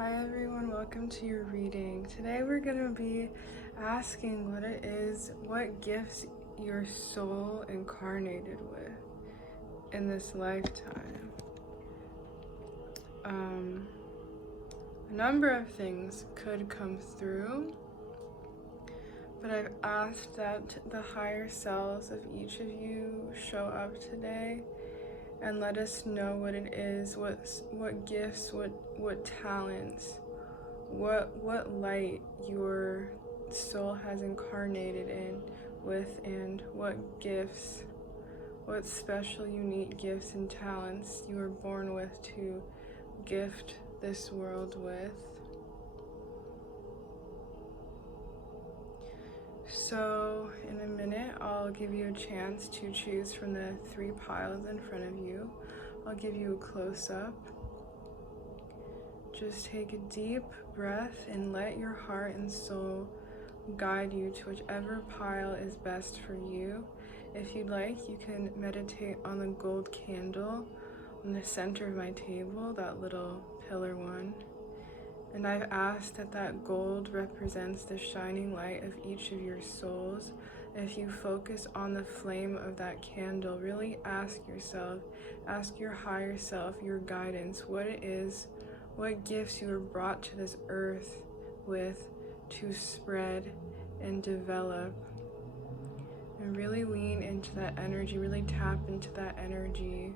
Hi everyone, welcome to your reading. Today we're going to be asking what it is, what gifts your soul incarnated with in this lifetime. A number of things could come through, but I've asked that the higher selves of each of you show up today and let us know what it is, what gifts, what talents, what light your soul has incarnated in with, and what gifts, what special unique gifts and talents you were born with to gift this world with. So in a minute, I'll give you a chance to choose from the 3 piles in front of you. I'll give you a close-up. Just take a deep breath and let your heart and soul guide you to whichever pile is best for you. If you'd like, you can meditate on the gold candle in the center of my table, that little pillar one. And I've asked that gold represents the shining light of each of your souls. If you focus on the flame of that candle, really ask yourself, ask your higher self, your guidance, what it is, what gifts you were brought to this earth with to spread and develop. And really lean into that energy, really tap into that energy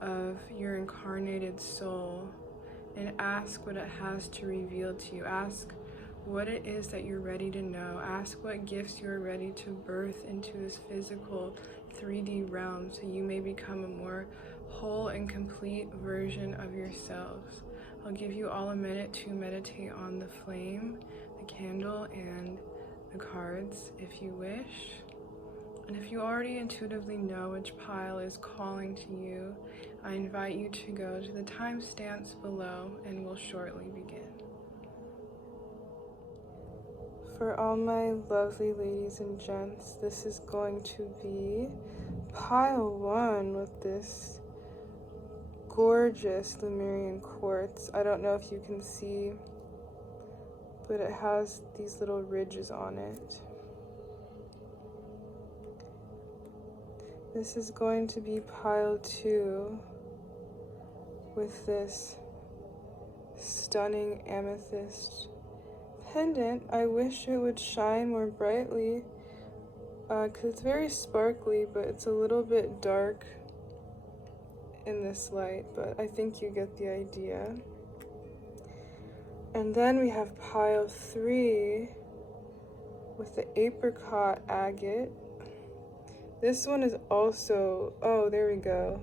of your incarnated soul. And ask what it has to reveal to you. Ask what it is that you're ready to know. Ask what gifts you're ready to birth into this physical 3D realm so you may become a more whole and complete version of yourselves. I'll give you all a minute to meditate on the flame, the candle, and the cards if you wish. And if you already intuitively know which pile is calling to you, I invite you to go to the timestamps below and we'll shortly begin. For all my lovely ladies and gents, this is going to be pile 1 with this gorgeous Lemurian quartz. I don't know if you can see, but it has these little ridges on it. This is going to be pile 2 with this stunning amethyst pendant. I wish it would shine more brightly because it's very sparkly, but it's a little bit dark in this light, but I think you get the idea. And then we have pile 3 with the apricot agate. This one is also, oh, there we go.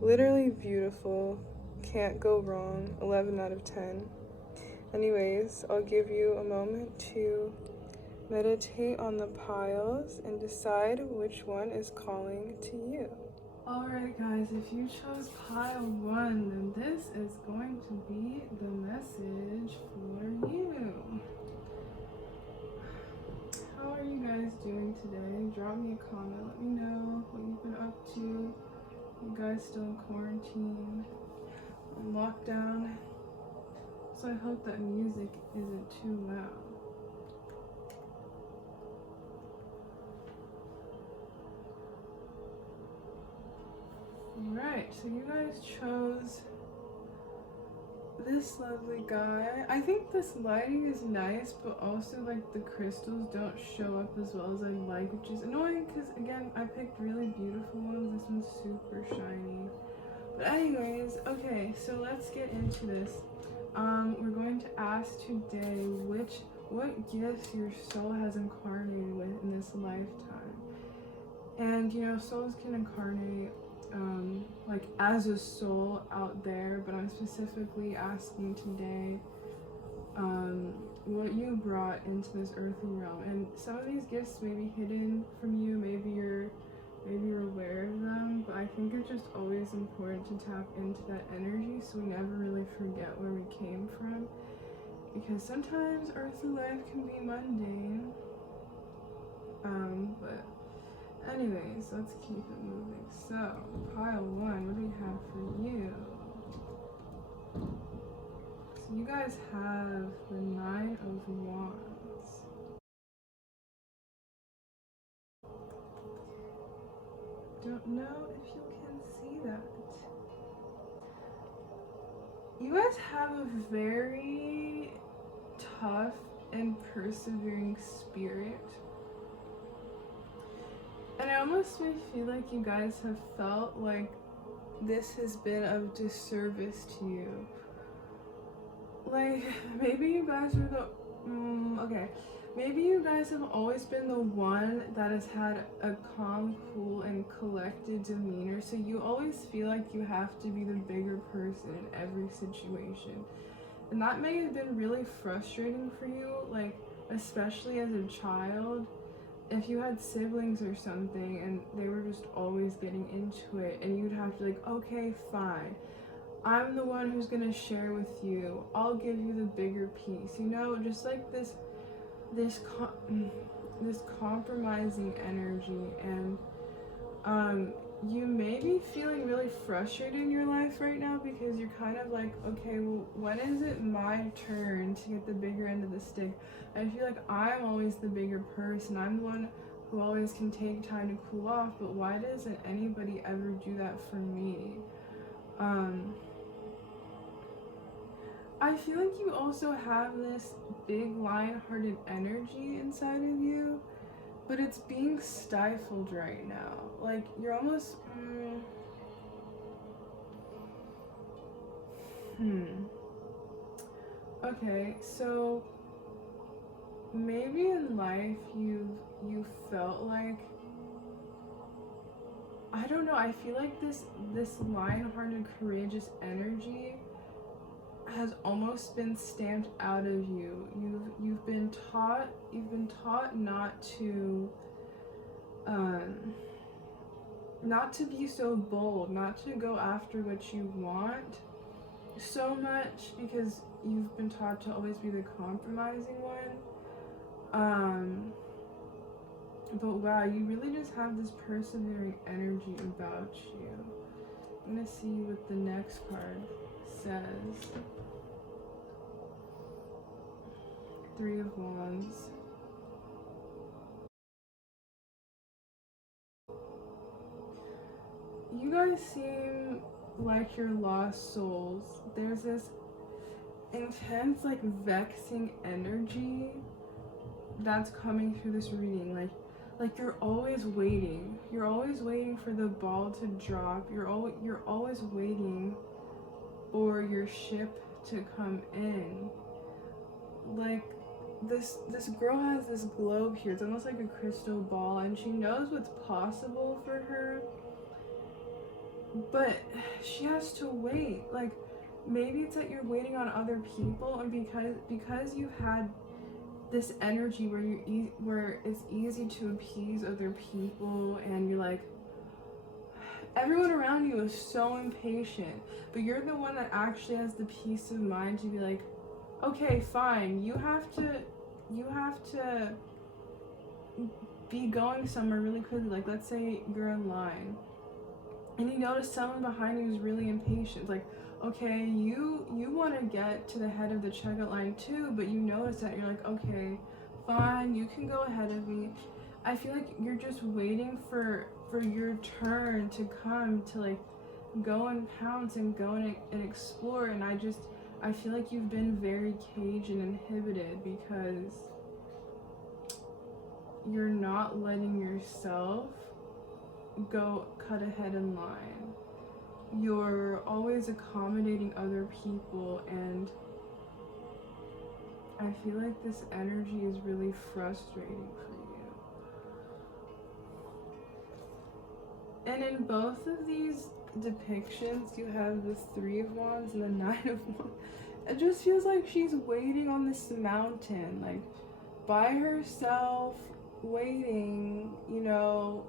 Literally beautiful. Can't go wrong. 11 out of 10. Anyways, I'll give you a moment to meditate on the piles and decide which one is calling to you. Alright guys, if you chose pile 1, then this is going to be the message for you. How are you guys doing today? Drop me a comment. Let me know what you've been up to. You guys still in quarantine, in lockdown. So I hope that music isn't too loud. Alright, so you guys chose this lovely guy. I think this lighting is nice, but also like the crystals don't show up as well as I like, which is annoying because again, I picked really beautiful ones. This one's super shiny. But anyways, okay, so let's get into this. We're going to ask today what gifts your soul has incarnated with in this lifetime. And you know, souls can incarnate like as a soul out there, but I'm specifically asking today what you brought into this earthly realm. And some of these gifts may be hidden from you, maybe you're aware of them, but I think it's just always important to tap into that energy so we never really forget where we came from, because sometimes earthly life can be mundane. But anyways, let's keep it moving. So, pile 1, what do we have for you? So you guys have the 9 of Wands. Don't know if you can see that. You guys have a very tough and persevering spirit. And I almost feel like you guys have felt like this has been of disservice to you. Like, maybe you guys are the, okay. Maybe you guys have always been the one that has had a calm, cool, and collected demeanor, so you always feel like you have to be the bigger person in every situation. And that may have been really frustrating for you, like, especially as a child. If you had siblings or something and they were just always getting into it, and you'd have to like, okay, fine, I'm the one who's gonna share with you, I'll give you the bigger piece, you know, just like this compromising energy. And you may be feeling really frustrated in your life right now because you're kind of like, okay, well, when is it my turn to get the bigger end of the stick? I feel like I'm always the bigger person. I'm the one who always can take time to cool off, but why doesn't anybody ever do that for me? I feel like you also have this big lion-hearted energy inside of you, but it's being stifled right now. Like, you're almost, Okay, so maybe in life you felt like, I don't know, I feel like this lion-hearted, courageous energy has almost been stamped out of you. You've been taught not to be so bold, not to go after what you want so much, because you've been taught to always be the compromising one. But wow, you really just have this persevering energy about you. I'm gonna see what the next card says. 3 of Wands. You guys seem like you're lost souls. There's this intense, like, vexing energy that's coming through this reading. Like you're always waiting. You're always waiting for the ball to drop. You're always waiting for your ship to come in. Like, this girl has this globe here. It's almost like a crystal ball, and she knows what's possible for her, but she has to wait. Like, maybe it's that you're waiting on other people, and because you've had this energy where it's easy to appease other people, and you're like, everyone around you is so impatient, but you're the one that actually has the peace of mind to be like, okay, fine, you have to be going somewhere really quickly. Like, let's say you're in line and you notice someone behind you is really impatient. Like, okay, you want to get to the head of the checkout line too, but you notice that, you're like, okay, fine, you can go ahead of me. I feel like you're just waiting for your turn to come to, like, go and pounce and go and explore. And I feel like you've been very caged and inhibited because you're not letting yourself go cut ahead in line. You're always accommodating other people, and I feel like this energy is really frustrating for you. And in both of these depictions, you have the 3 of Wands and the 9 of Wands. It just feels like she's waiting on this mountain, like, by herself, waiting, you know.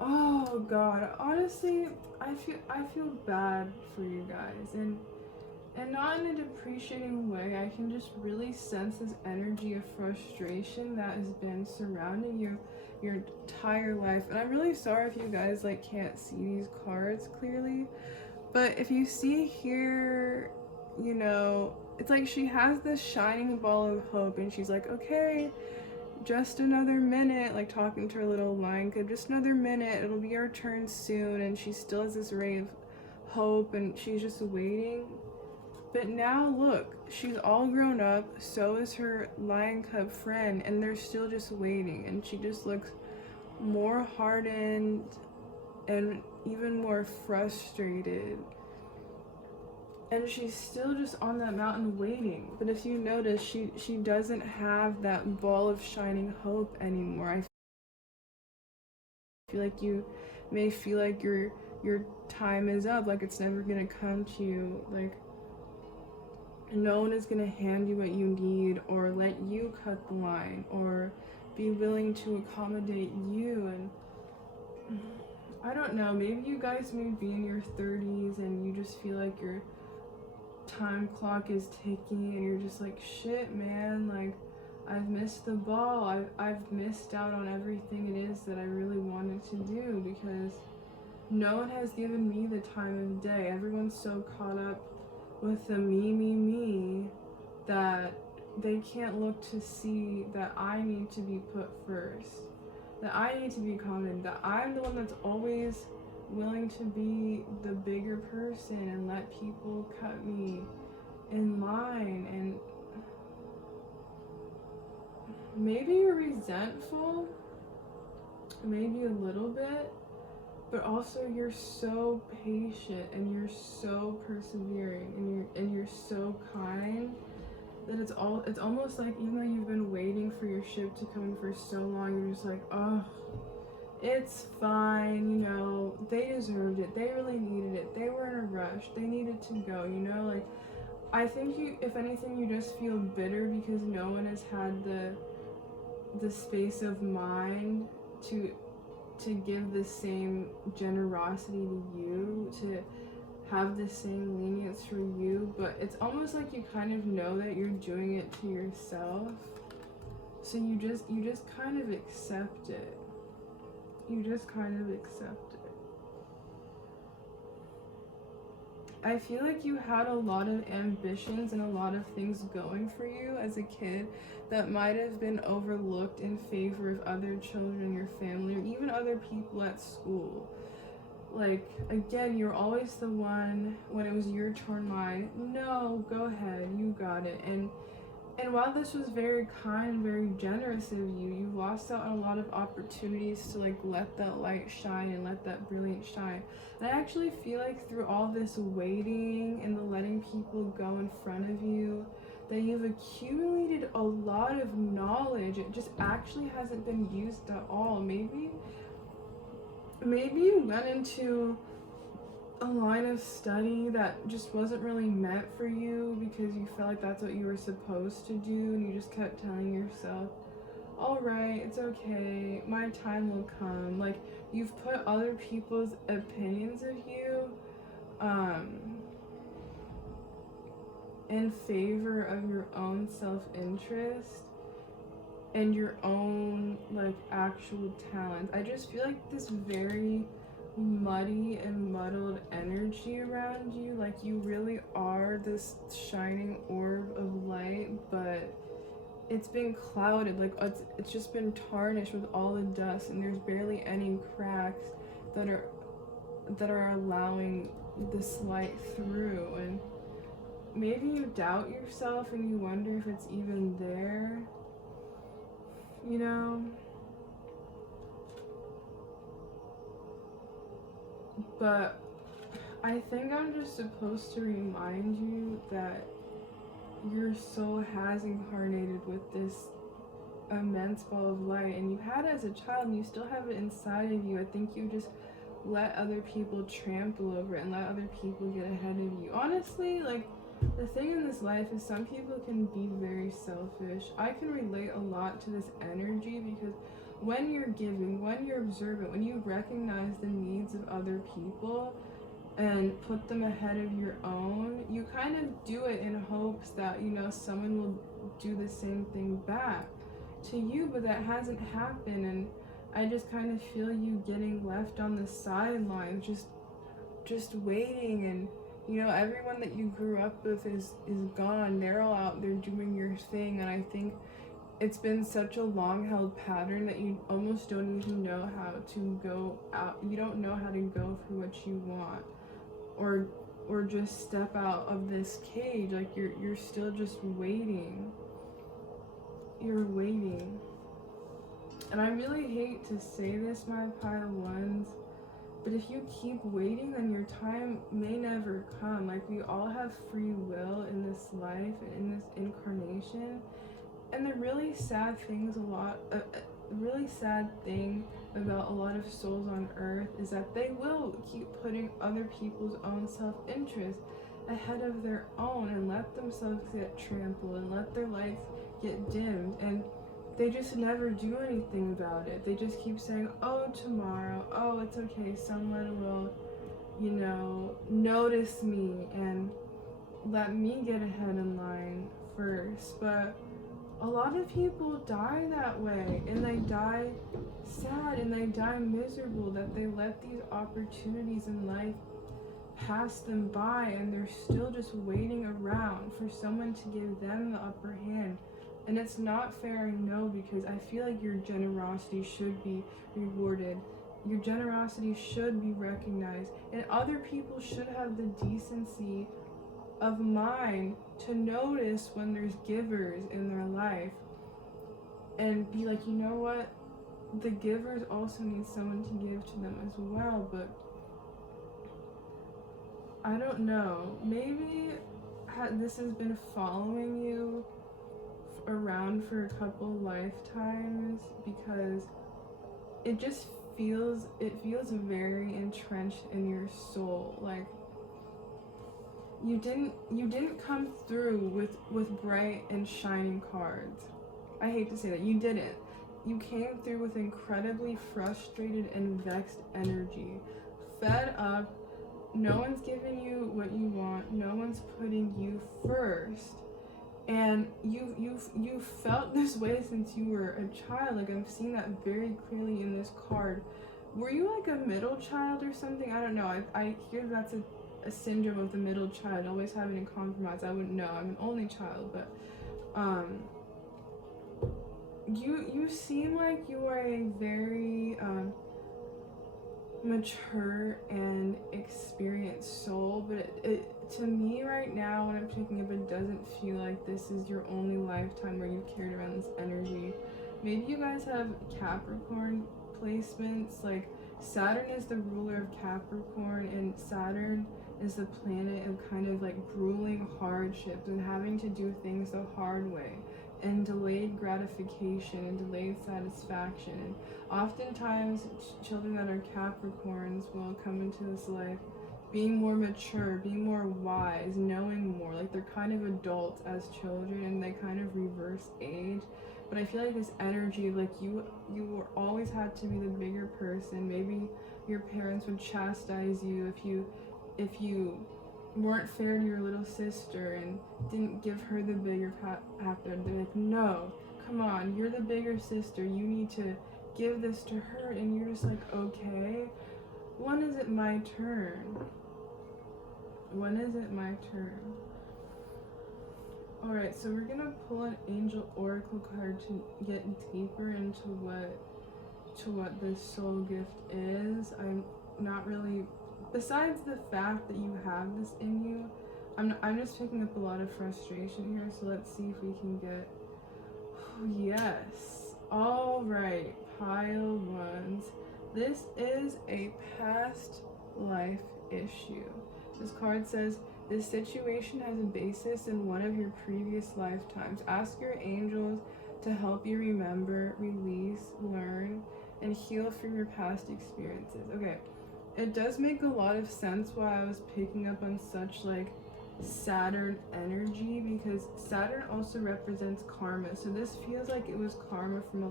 Oh God, honestly, I feel bad for you guys, and not in a depreciating way. I can just really sense this energy of frustration that has been surrounding you your entire life. And I'm really sorry if you guys, like, can't see these cards clearly, but if you see here, you know, it's like she has this shining ball of hope, and she's like, okay, just another minute, like talking to her little lion cub, just another minute, it'll be our turn soon. And she still has this ray of hope, and she's just waiting. But now look, she's all grown up, so is her lion cub friend, and they're still just waiting. And she just looks more hardened and even more frustrated. And she's still just on that mountain waiting. But if you notice, she doesn't have that ball of shining hope anymore. I feel like you may feel like your time is up, like it's never gonna come to you, like no one is gonna hand you what you need or let you cut the line or be willing to accommodate you. And I don't know, maybe you guys may be in your 30s and you just feel like your time clock is ticking and you're just like, shit, man, like I've missed the ball. I've missed out on everything it is that I really wanted to do, because no one has given me the time of day. Everyone's so caught up with the me that they can't look to see that I need to be put first, that I need to be accommodated, that I'm the one that's always willing to be the bigger person and let people cut me in line. And maybe you're resentful, maybe a little bit, but also you're so patient and you're so persevering and you're so kind that it's almost like, even though you've been waiting for your ship to come in for so long, you're just like, oh, it's fine, you know, they deserved it, they really needed it, they were in a rush, they needed to go, you know. Like, I think you, if anything, you just feel bitter because no one has had the space of mind to give the same generosity to you, to have the same lenience for you. But it's almost like you kind of know that you're doing it to yourself, so you just kind of accept it. You just kind of accept it. I feel like you had a lot of ambitions and a lot of things going for you as a kid that might have been overlooked in favor of other children in your family or even other people at school. Like, again, you're always the one, when it was your turn, no, go ahead, you got it. And while this was very kind and very generous of you, you lost out on a lot of opportunities to like let that light shine and let that brilliance shine. And I actually feel like through all this waiting and the letting people go in front of you, that you've accumulated a lot of knowledge. It just actually hasn't been used at all. Maybe you went into a line of study that just wasn't really meant for you because you felt like that's what you were supposed to do, and you just kept telling yourself, all right, it's okay, my time will come. Like, you've put other people's opinions of you in favor of your own self-interest and your own like actual talent. I just feel like this very muddy and muddled energy around you. Like, you really are this shining orb of light, but it's been clouded. Like, it's just been tarnished with all the dust, and there's barely any cracks that are allowing this light through. And maybe you doubt yourself and you wonder if it's even there, you know. But I think I'm just supposed to remind you that your soul has incarnated with this immense ball of light, and you had it as a child and you still have it inside of you. I think you just let other people trample over it and let other people get ahead of you. Honestly, like, the thing in this life is some people can be very selfish. I can relate a lot to this energy because when you're giving, when you're observant, when you recognize the needs of other people and put them ahead of your own, you kind of do it in hopes that, you know, someone will do the same thing back to you, but that hasn't happened. And I just kind of feel you getting left on the sidelines, just waiting, and You know, everyone that you grew up with is gone. They're all out there doing your thing, and I think it's been such a long held pattern that you almost don't even know how to go out. You don't know how to go for what you want, or just step out of this cage. Like you're still just waiting. You're waiting. And I really hate to say this, my pile ones, but if you keep waiting, then your time may never come. Like, we all have free will in this life and in this incarnation. And the really sad thing about a lot of souls on earth is that they will keep putting other people's own self-interest ahead of their own, and let themselves get trampled and let their lights get dimmed, and they just never do anything about it. They just keep saying, oh, tomorrow, oh, it's okay, someone will, notice me and let me get ahead in line first. But a lot of people die that way, and they die sad, and they die miserable, that they let these opportunities in life pass them by, and they're still just waiting around for someone to give them the upper hand. And it's not fair, I know, because I feel like your generosity should be rewarded. Your generosity should be recognized, and other people should have the decency of mind to notice when there's givers in their life and be like, you know what, the givers also need someone to give to them as well. But I don't know, maybe this has been following you around for a couple lifetimes, because it just feels very entrenched in your soul. Like, you didn't come through with bright and shining cards. I hate to say that, you didn't. You came through with incredibly frustrated and vexed energy, fed up. No one's giving you what you want, no one's putting you first. And you felt this way since you were a child. Like, I'm seeing that very clearly in this card. Were you like a middle child or something? I don't know. I hear that's a syndrome of the middle child, always having to compromise. I wouldn't know. I'm an only child, but you seem like you are a very mature and experienced soul, but it to me right now, when I'm picking up, it doesn't feel like this is your only lifetime where you've carried around this energy. Maybe you guys have Capricorn placements. Like, Saturn is the ruler of Capricorn, and Saturn is the planet of kind of like grueling hardships and having to do things the hard way, and delayed gratification and delayed satisfaction. And oftentimes children that are Capricorns will come into this life being more mature, being more wise, knowing more. Like, they're kind of adults as children, and they kind of reverse age. But I feel like this energy, like, you were always had to be the bigger person. Maybe your parents would chastise you if you weren't fair to your little sister and didn't give her the bigger half. They're like, no, come on, you're the bigger sister, you need to give this to her. And you're just like, okay, when is it my turn? When is it my turn? Alright, so we're gonna pull an angel oracle card to get deeper into what this soul gift is. I'm not really, besides the fact that you have this in you, I'm just picking up a lot of frustration here, so let's see if we can get, oh yes, alright, pile ones. This is a past life issue. This card says, this situation has a basis in one of your previous lifetimes. Ask your angels to help you remember, release, learn, and heal from your past experiences. Okay, it does make a lot of sense why I was picking up on such like Saturn energy, because Saturn also represents karma. So this feels like it was karma from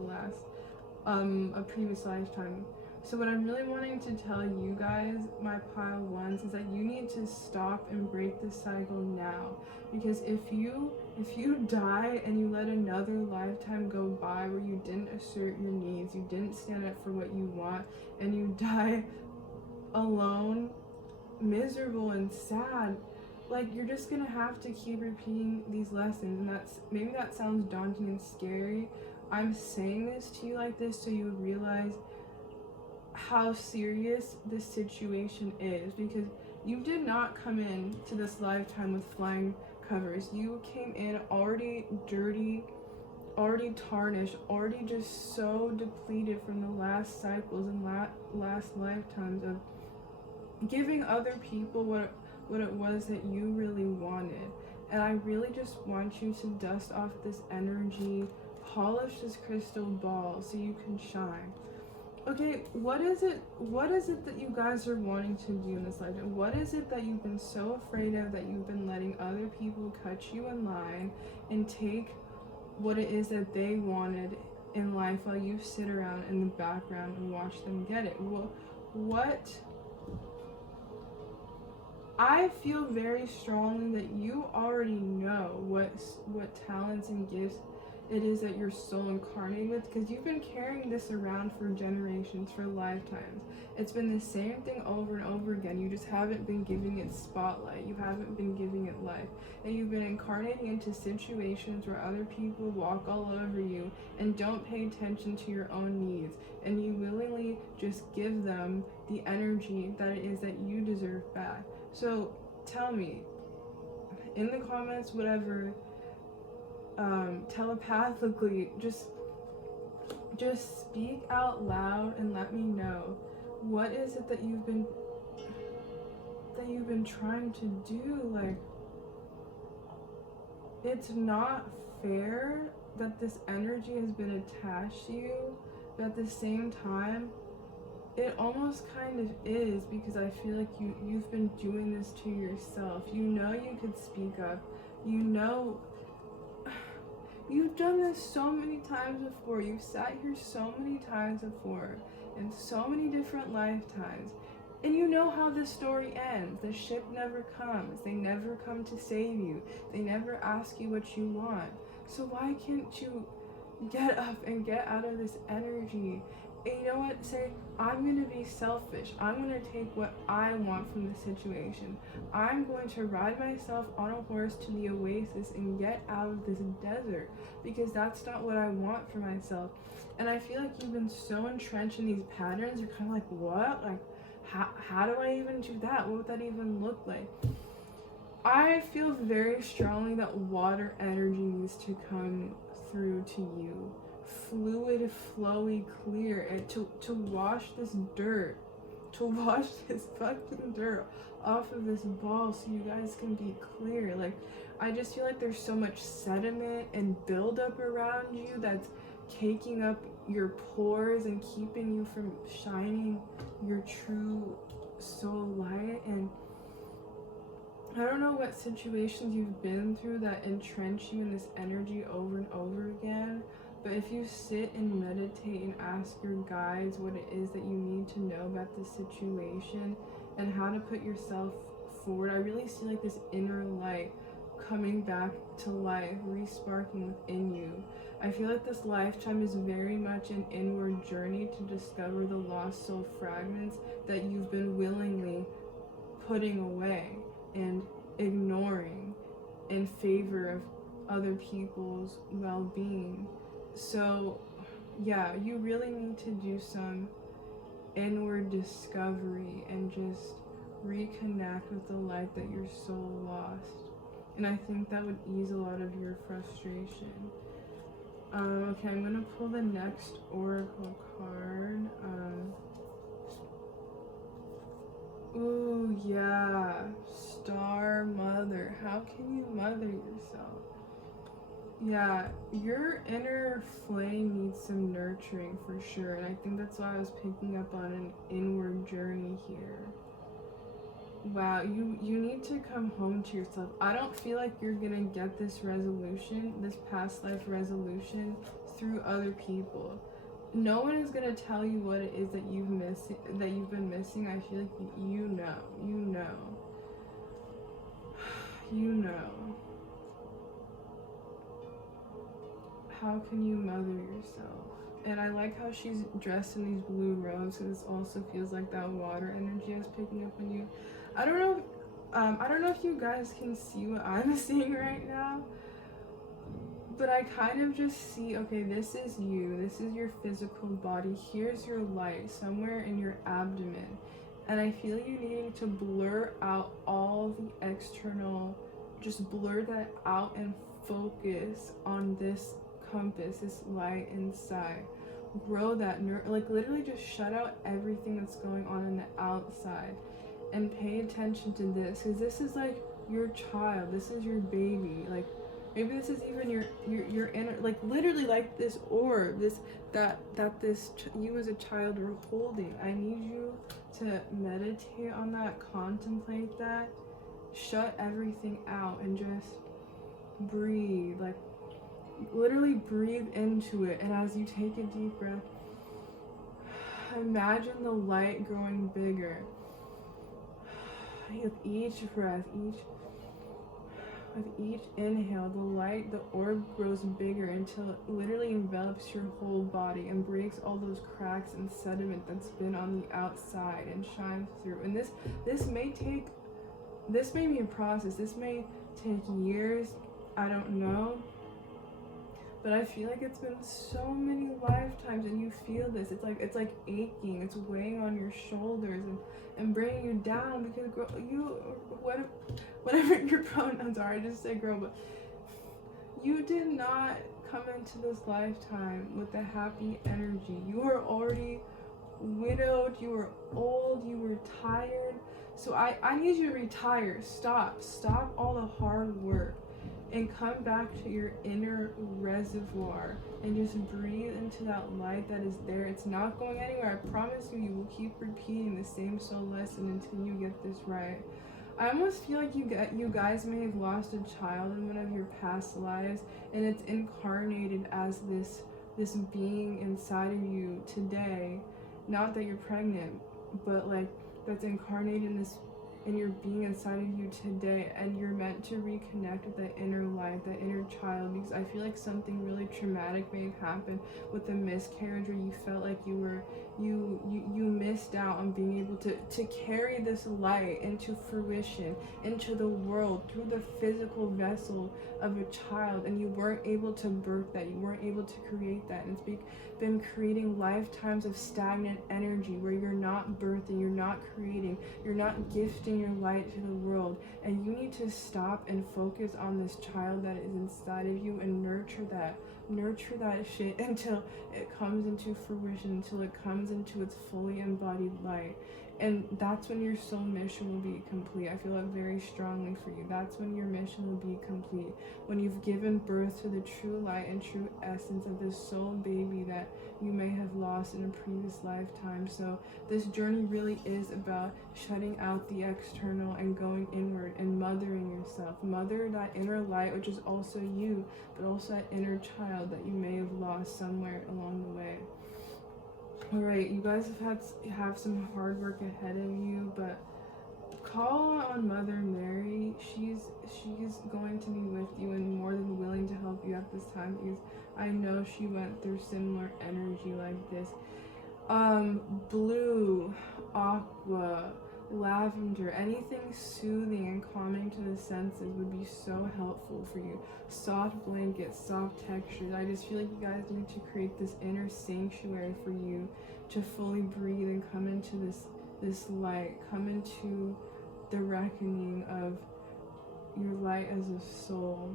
a previous lifetime. So what I'm really wanting to tell you guys, my pile ones, is that you need to stop and break this cycle now. Because if you die and you let another lifetime go by where you didn't assert your needs, you didn't stand up for what you want, and you die alone, miserable and sad, like you're just gonna have to keep repeating these lessons. And that's, maybe that sounds daunting and scary. I'm saying this to you like this so you would realize how serious this situation is, because you did not come in to this lifetime with flying covers. You came in already dirty, already tarnished, already just so depleted from the last cycles and last lifetimes of giving other people what it was that you really wanted. And I really just want you to dust off this energy, polish this crystal ball so you can shine. Okay, what is it that you guys are wanting to do in this life? What is it that you've been so afraid of, that you've been letting other people cut you in line and take what it is that they wanted in life while you sit around in the background and watch them get it? What I feel very strongly that you already know what talents and gifts it is that you're so incarnated with, because you've been carrying this around for generations, for lifetimes. It's been the same thing over and over again. You just haven't been giving it spotlight. You haven't been giving it life. And you've been incarnating into situations where other people walk all over you and don't pay attention to your own needs. And you willingly just give them the energy that it is that you deserve back. So tell me, in the comments, whatever, telepathically, just speak out loud and let me know, what is it that you've been trying to do? Like, it's not fair that this energy has been attached to you, but at the same time it almost kind of is, because I feel like you've been doing this to yourself. You know you could speak up. You know you've done this so many times before. You've sat here so many times before in so many different lifetimes. And you know how the story ends. The ship never comes. They never come to save you. They never ask you what you want. So why can't you get up and get out of this energy? And you know what? Say, I'm going to be selfish. I'm going to take what I want from the situation. I'm going to ride myself on a horse to the oasis and get out of this desert, because that's not what I want for myself. And I feel like you've been so entrenched in these patterns. You're kind of like, what? Like, how do I even do that? What would that even look like? I feel very strongly that water energy needs to come through to you. Fluid, flowy, clear, and to wash this dirt, to wash this fucking dirt off of this ball so you guys can be clear. Like, I just feel like there's so much sediment and buildup around you that's caking up your pores and keeping you from shining your true soul light. And I don't know what situations you've been through that entrench you in this energy over and over again, but if you sit and meditate and ask your guides what it is that you need to know about this situation and how to put yourself forward, I really see like this inner light coming back to life, re-sparking within you. I feel like this lifetime is very much an inward journey to discover the lost soul fragments that you've been willingly putting away and ignoring in favor of other people's well-being. So yeah, you really need to do some inward discovery and just reconnect with the light that your soul lost. And I think that would ease a lot of your frustration. Okay, I'm gonna pull the next oracle card. Ooh, yeah, Star Mother. How can you mother yourself? Yeah, your inner flame needs some nurturing for sure, and I think that's why I was picking up on an inward journey here. Wow, you need to come home to yourself. I don't feel like you're gonna get this resolution, this past life resolution, through other people. No one is gonna tell you what it is that you've been missing. I feel like you know. How can you mother yourself? And I like how she's dressed in these blue robes, because this also feels like that water energy I was picking up on you. I don't know if you guys can see what I'm seeing right now, but I kind of just see, okay, this is you, this is your physical body, here's your light somewhere in your abdomen, and I feel you needing to blur out all the external, just blur that out and focus on this compass, this light inside. Grow that like literally just shut out everything that's going on in the outside and pay attention to this, because this is like your child, this is your baby, like maybe this is even your inner, like literally like this orb, this that you as a child were holding. I need you to meditate on that, contemplate that, shut everything out and just breathe, like literally breathe into it. And as you take a deep breath, imagine the light growing bigger with each breath, with each inhale. The light, the orb grows bigger until it literally envelops your whole body and breaks all those cracks and sediment that's been on the outside and shines through. And this may be a process, this may take years, I don't know, but I feel like it's been so many lifetimes, and you feel this. It's like aching. It's weighing on your shoulders and bringing you down, because whatever your pronouns are, I just say girl, but you did not come into this lifetime with a happy energy. You were already widowed. You were old. You were tired. So I need you to retire. Stop all the hard work and come back to your inner reservoir and just breathe into that light that is there. It's not going anywhere. I promise you, you will keep repeating the same soul lesson until you get this right. I almost feel like you guys may have lost a child in one of your past lives, and it's incarnated as this being inside of you today. Not that you're pregnant, but like that's incarnated in your being inside of you today, and you're meant to reconnect with that inner light, that inner child, because I feel like something really traumatic may have happened with the miscarriage, where you felt like you missed out on being able to carry this light into fruition, into the world through the physical vessel of a child, and you weren't able to birth that, you weren't able to create that, and it's been creating lifetimes of stagnant energy where you're not birthing, you're not creating, you're not gifting your light to the world. And you need to stop and focus on this child that is inside of you and nurture that shit until it comes into fruition, until it comes into its fully embodied light. And that's when your soul mission will be complete. I feel it very strongly for you. That's when your mission will be complete. When you've given birth to the true light and true essence of this soul baby that you may have lost in a previous lifetime. So this journey really is about shutting out the external and going inward and mothering yourself. Mother that inner light, which is also you, but also that inner child that you may have lost somewhere along the way. Alright, you guys have some hard work ahead of you, but call on Mother Mary. She's going to be with you and more than willing to help you at this time, because I know she went through similar energy like this. Blue, aqua, lavender, anything soothing and calming to the senses would be so helpful for you. Soft blankets, soft textures. I just feel like you guys need to create this inner sanctuary for you to fully breathe and come into this light, come into the reckoning of your light as a soul.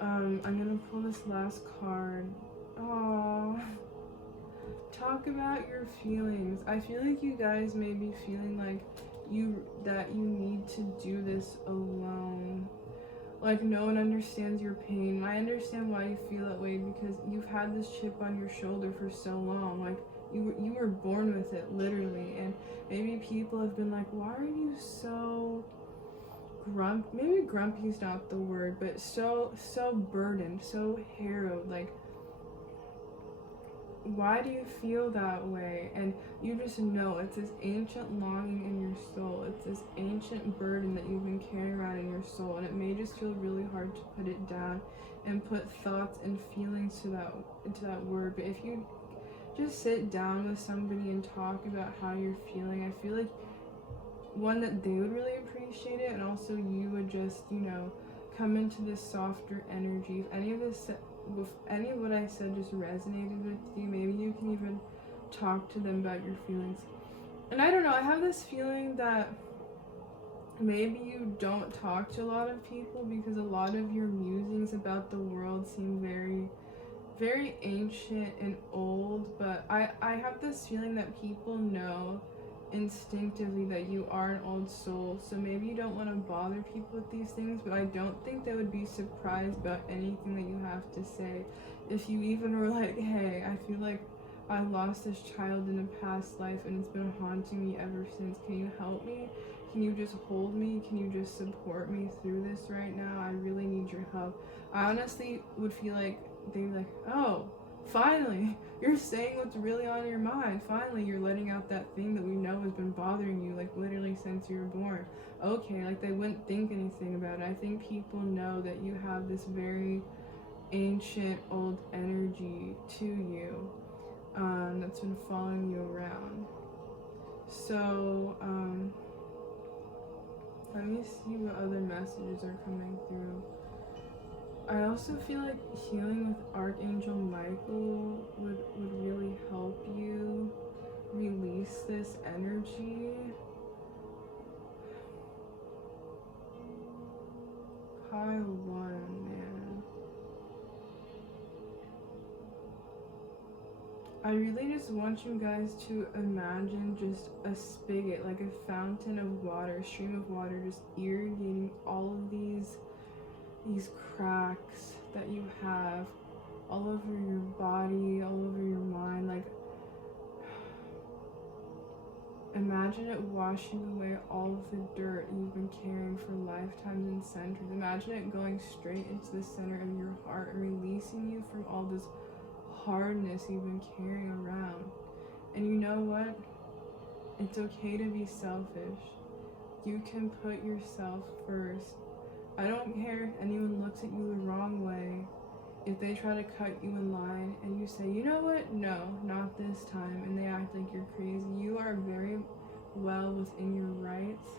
I'm gonna pull this last card. Aww. Talk about your feelings. I feel like you guys may be feeling like you need to do this alone. Like no one understands your pain. I understand why you feel that way, because you've had this chip on your shoulder for so long. Like you were born with it, literally. And maybe people have been like, why are you so maybe grumpy is not the word, but so burdened, so harrowed. Like, why do you feel that way? And you just know it's this ancient longing in your soul. It's this ancient burden that you've been carrying around in your soul, and it may just feel really hard to put it down and put thoughts and feelings into that word. But if you just sit down with somebody and talk about how you're feeling, I feel like one, that they would really appreciate it, and also you would just, you know, come into this softer energy. If any of what I said just resonated with you, maybe you can even talk to them about your feelings. And I don't know, I have this feeling that maybe you don't talk to a lot of people because a lot of your musings about the world seem very, very ancient and old, but I have this feeling that people know instinctively that you are an old soul, so maybe you don't want to bother people with these things, but I don't think they would be surprised about anything that you have to say. If you even were like, hey, I feel like I lost this child in a past life and it's been haunting me ever since, can you help me? Can you just hold me? Can you just support me through this right now? I really need your help. I honestly would feel like they'd be like, oh, finally, you're saying what's really on your mind. Finally, you're letting out that thing that we know has been bothering you, like literally since you were born. Okay, like they wouldn't think anything about it. I think people know that you have this very ancient old energy to you, that's been following you around. So, let me see what other messages are coming through. I also feel like healing with Archangel Michael would really help you release this energy. Pile 1, man. I really just want you guys to imagine just a spigot, like a fountain of water, a stream of water, just irrigating all of these cracks that you have all over your body, all over your mind. Like, imagine it washing away all of the dirt you've been carrying for lifetimes and centuries. Imagine it going straight into the center of your heart and releasing you from all this hardness you've been carrying around. And you know what? It's okay to be selfish. You can put yourself first. I don't care if anyone looks at you the wrong way, if they try to cut you in line and you say, you know what, no, not this time, and they act like you're crazy. You are very well within your rights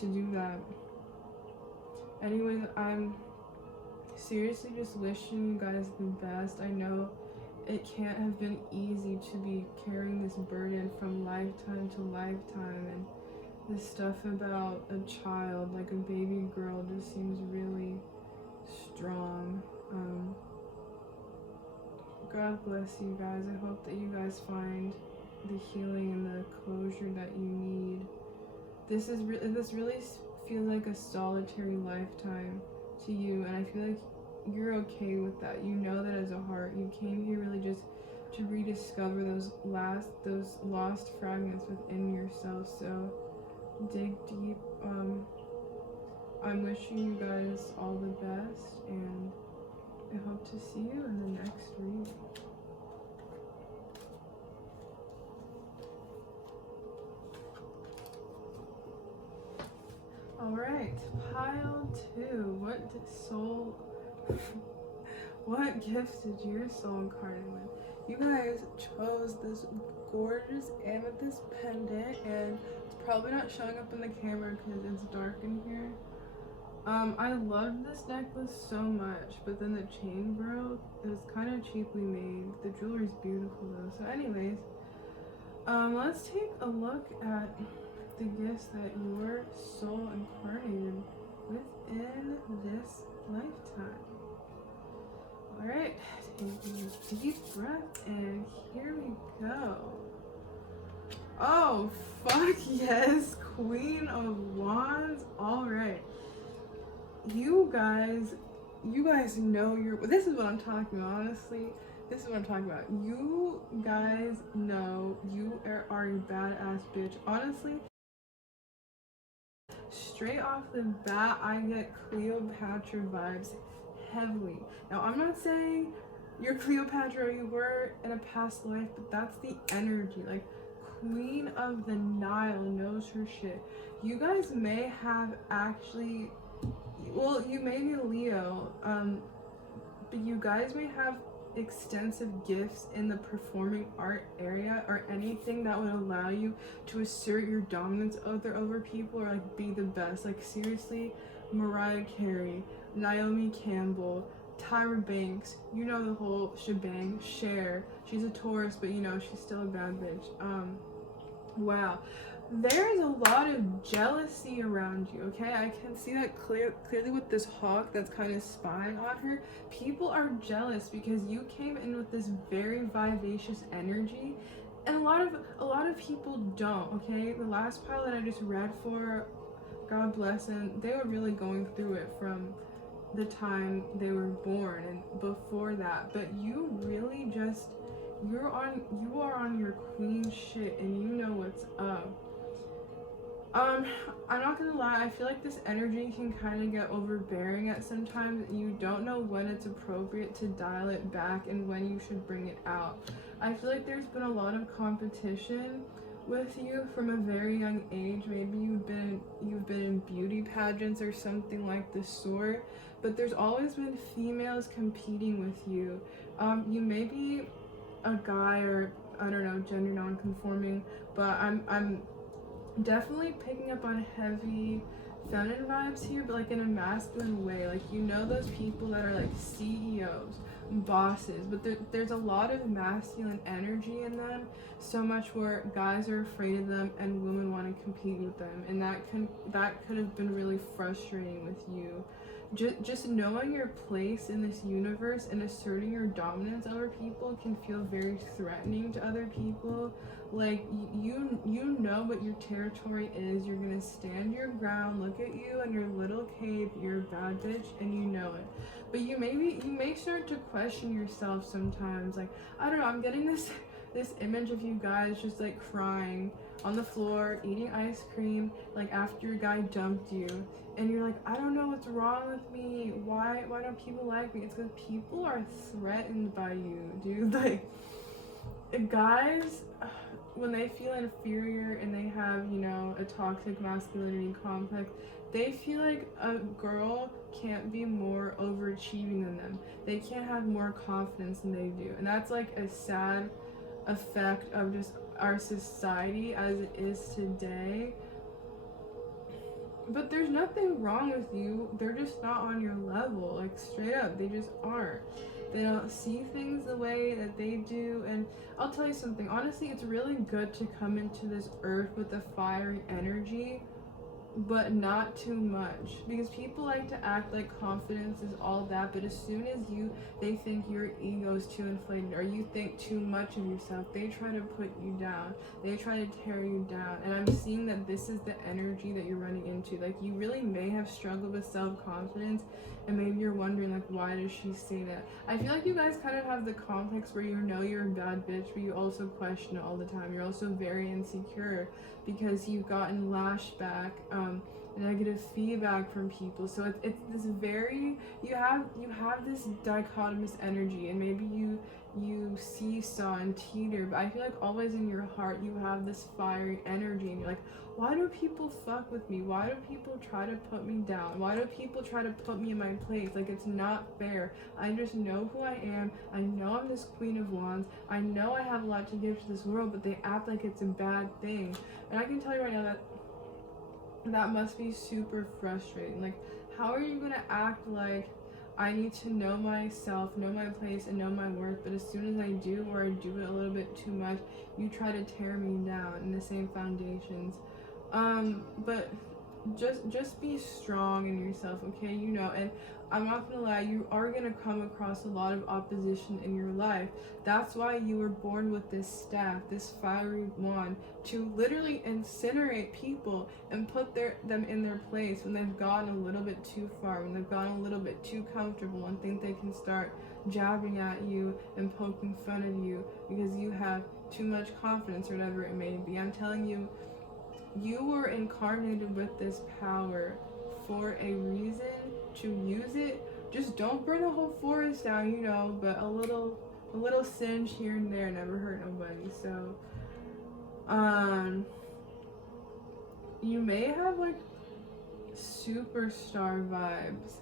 to do that. Anyways, I'm seriously just wishing you guys the best. I know it can't have been easy to be carrying this burden from lifetime to lifetime, and this stuff about a child, like a baby girl, just seems really strong. God bless you guys. I hope that you guys find the healing and the closure that you need. This really feels like a solitary lifetime to you, and I feel like you're okay with that. You know that as a heart. You came here really just to rediscover those lost fragments within yourself. So dig deep. I'm wishing you guys all the best, and I hope to see you in the next reading. Alright, pile 2. What gifts did your soul incarnate with? You guys chose this gorgeous amethyst pendant, and it's probably not showing up in the camera because it's dark in here. I loved this necklace so much, but then the chain broke. It was kind of cheaply made. The jewelry's beautiful though. So anyways, let's take a look at the gifts that your soul incarnated within this lifetime. Alright, take a deep breath, and here we go. Oh, fuck yes, Queen of Wands. Alright. You guys know this is what I'm talking about, honestly. This is what I'm talking about. You guys know you are a badass bitch. Honestly, straight off the bat, I get Cleopatra vibes heavily. Now, I'm not saying you're Cleopatra or you were in a past life, but that's the energy. Like, Queen of the Nile knows her shit. You guys may have actually... Well, you may be Leo, but you guys may have extensive gifts in the performing art area, or anything that would allow you to assert your dominance over people, or like be the best. Like seriously, Mariah Carey, Naomi Campbell, Tyra Banks, you know the whole shebang. Cher, she's a Taurus, but you know she's still a bad bitch. Wow, there is a lot of jealousy around you, okay? I can see that clearly with this hawk that's kind of spying on her. People are jealous because you came in with this very vivacious energy, and a lot of people don't, okay? The last pile that I just read for, God bless them, they were really going through it from the time they were born and before that, but you really just, you are on your queen shit, and you know what's up. I'm not gonna lie, I feel like this energy can kind of get overbearing at some times. You don't know when it's appropriate to dial it back and when you should bring it out. I feel like there's been a lot of competition with you from a very young age. Maybe you've been in beauty pageants or something like the sort, but there's always been females competing with you. You may be a guy, or I don't know, gender non-conforming, but I'm definitely picking up on heavy feminine vibes here, but like in a masculine way. Like, you know, those people that are like CEOs, bosses, but there's a lot of masculine energy in them, so much where guys are afraid of them and women want to compete with them, and that could have been really frustrating with you. Just knowing your place in this universe and asserting your dominance over people can feel very threatening to other people. Like, you know what your territory is. You're gonna stand your ground. Look at you and your little cape. You're a bad bitch, and you know it. But you may start to question yourself sometimes. Like, I don't know, I'm getting this image of you guys just like crying on the floor, eating ice cream, like after your guy dumped you, and you're like, I don't know what's wrong with me. Why don't people like me? It's because people are threatened by you, dude. Like, guys, when they feel inferior and they have, you know, a toxic masculinity complex, they feel like a girl can't be more overachieving than them. They can't have more confidence than they do. And that's like a sad effect of just our society as it is today. But there's nothing wrong with you. They're just not on your level. Like, straight up, they just aren't. They don't see things the way that they do. And I'll tell you something, honestly, it's really good to come into this earth with a fiery energy, but not too much, because people like to act like confidence is all that, but as soon as they think your ego is too inflated, or you think too much of yourself, they try to put you down, they try to tear you down. And I'm seeing that this is the energy that you're running into. Like, you really may have struggled with self-confidence, and maybe you're wondering, like, why does she say that? I feel like you guys kind of have the complex where you know you're a bad bitch, but you also question it all the time. You're also very insecure because you've gotten lashback, negative feedback from people. So it's this very, you have this dichotomous energy, and maybe you seesaw and teeter, but I feel like always in your heart you have this fiery energy, and you're like, why do people fuck with me? Why do people try to put me down? Why do people try to put me in my place? Like, it's not fair. I just know who I am. I know I'm this Queen of Wands. I know I have a lot to give to this world, but they act like it's a bad thing. And I can tell you right now that must be super frustrating. Like, how are you gonna act like I need to know myself, know my place, and know my worth, but as soon as I do, or I do it a little bit too much, you try to tear me down in the same foundations. But just be strong in yourself, okay? You know, and I'm not gonna lie, you are gonna come across a lot of opposition in your life. That's why you were born with this staff, this fiery wand, to literally incinerate people and put them in their place when they've gone a little bit too far, when they've gone a little bit too comfortable and think they can start jabbing at you and poking fun of you because you have too much confidence, or whatever it may be. I'm telling you, you were incarnated with this power for a reason, to use it. Just don't burn the whole forest down, you know, but a little singe here and there never hurt nobody. So you may have like superstar vibes.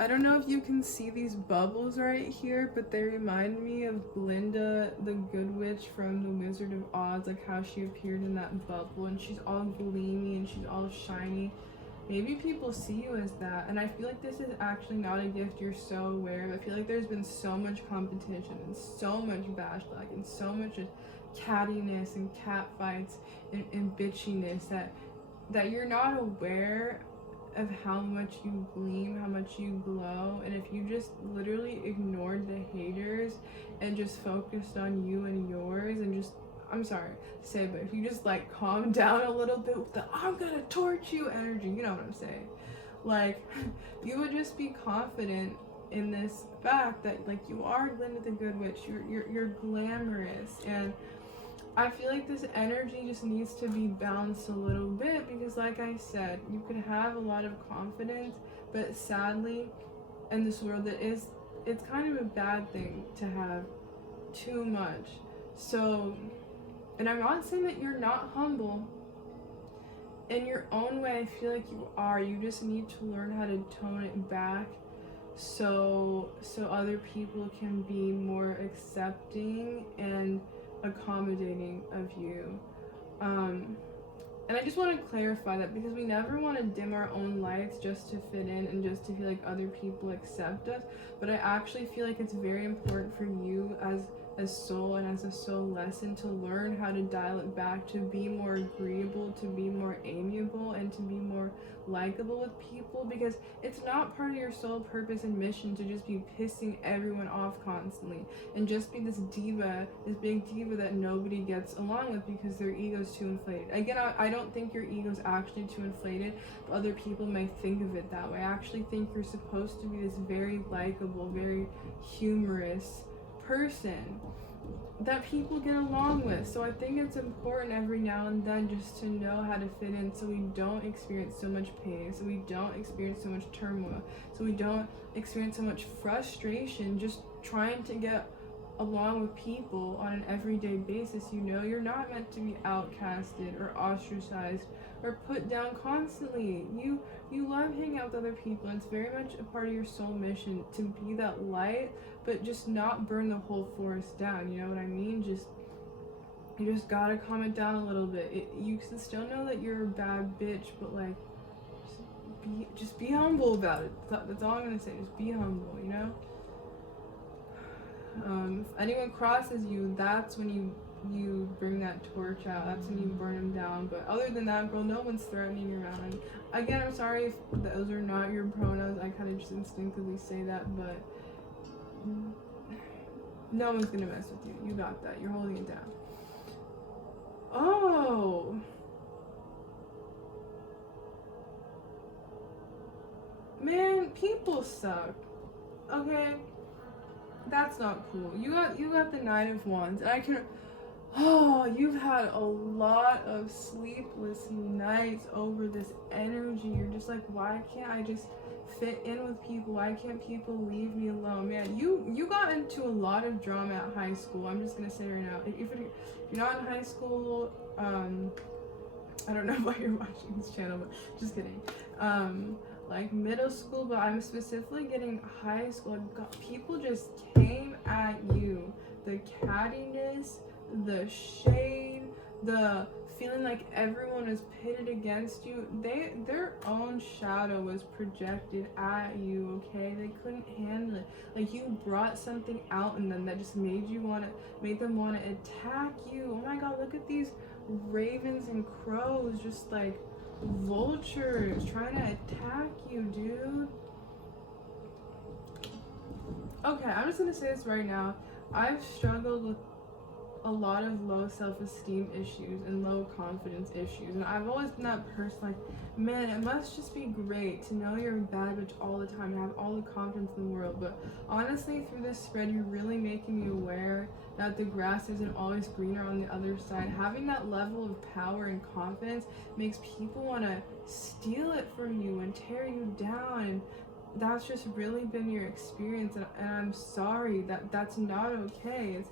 I don't know if you can see these bubbles right here, but they remind me of Glinda, the Good Witch from The Wizard of Oz, like how she appeared in that bubble, and she's all gleamy and she's all shiny. Maybe people see you as that, and I feel like this is actually not a gift you're so aware of. I feel like there's been so much competition and so much bashback and so much just cattiness and cat fights and bitchiness that you're not aware of how much you gleam, how much you glow. And if you just literally ignored the haters and just focused on you and yours, and just, I'm sorry to say, but if you just like calm down a little bit with the I'm gonna torch you energy, you know what I'm saying, like you would just be confident in this fact that like you are Glinda the Good Witch, you're glamorous. And I feel like this energy just needs to be balanced a little bit, because like I said, you could have a lot of confidence, but sadly in this world it's kind of a bad thing to have too much. So, and I'm not saying that you're not humble. In your own way, I feel like you are. You just need to learn how to tone it back so other people can be more accepting and accommodating of you. And I just want to clarify that, because we never want to dim our own lights just to fit in and just to feel like other people accept us, but I actually feel like it's very important for you as a soul and as a soul lesson to learn how to dial it back, to be more agreeable, to be more amiable, and to be more likable with people, because it's not part of your soul purpose and mission to just be pissing everyone off constantly and just be this diva, this big diva that nobody gets along with because their ego's too inflated. Again, I don't think your ego's actually too inflated, but other people may think of it that way. I actually think you're supposed to be this very likable, very humorous person that people get along with. So I think it's important every now and then just to know how to fit in, so we don't experience so much pain, so we don't experience so much turmoil, so we don't experience so much frustration just trying to get along with people on an everyday basis. You know, you're not meant to be outcasted or ostracized or put down constantly. You love hanging out with other people, and it's very much a part of your soul mission to be that light, but just not burn the whole forest down. You know what I mean? You just gotta calm it down a little bit. You can still know that you're a bad bitch, but like just be humble about it. That's all I'm gonna say. Just be humble, you know? If anyone crosses you, that's when you bring that torch out. That's when you burn them down. But other than that, girl, no one's threatening you around. And again, I'm sorry if those are not your pronouns. I kind of just instinctively say that, but no one's gonna mess with you. You got that. You're holding it down. Oh. Man, people suck. Okay? That's not cool. You got the Nine of Wands, and I can. Oh, you've had a lot of sleepless nights over this energy. You're just like, why can't I just fit in with people? Why can't people leave me alone? Man, you got into a lot of drama at high school. I'm just gonna say right now. If you're not in high school, I don't know why you're watching this channel, but just kidding. Like middle school, but I'm specifically getting high school. People just came at you. The cattiness, the shade, the feeling like everyone is pitted against you. Their own shadow was projected at you, okay? They couldn't handle it. Like, you brought something out in them that just made them want to attack you. Oh my god, look at these ravens and crows just like vultures trying to attack you, dude. Okay, I'm just gonna say this right now. I've struggled with a lot of low self-esteem issues and low confidence issues, and I've always been that person like, man, it must just be great to know you're a bad bitch all the time and have all the confidence in the world. But honestly, through this spread, you're really making me aware that the grass isn't always greener on the other side. Having that level of power and confidence makes people want to steal it from you and tear you down, and that's just really been your experience, and I'm sorry that that's not okay.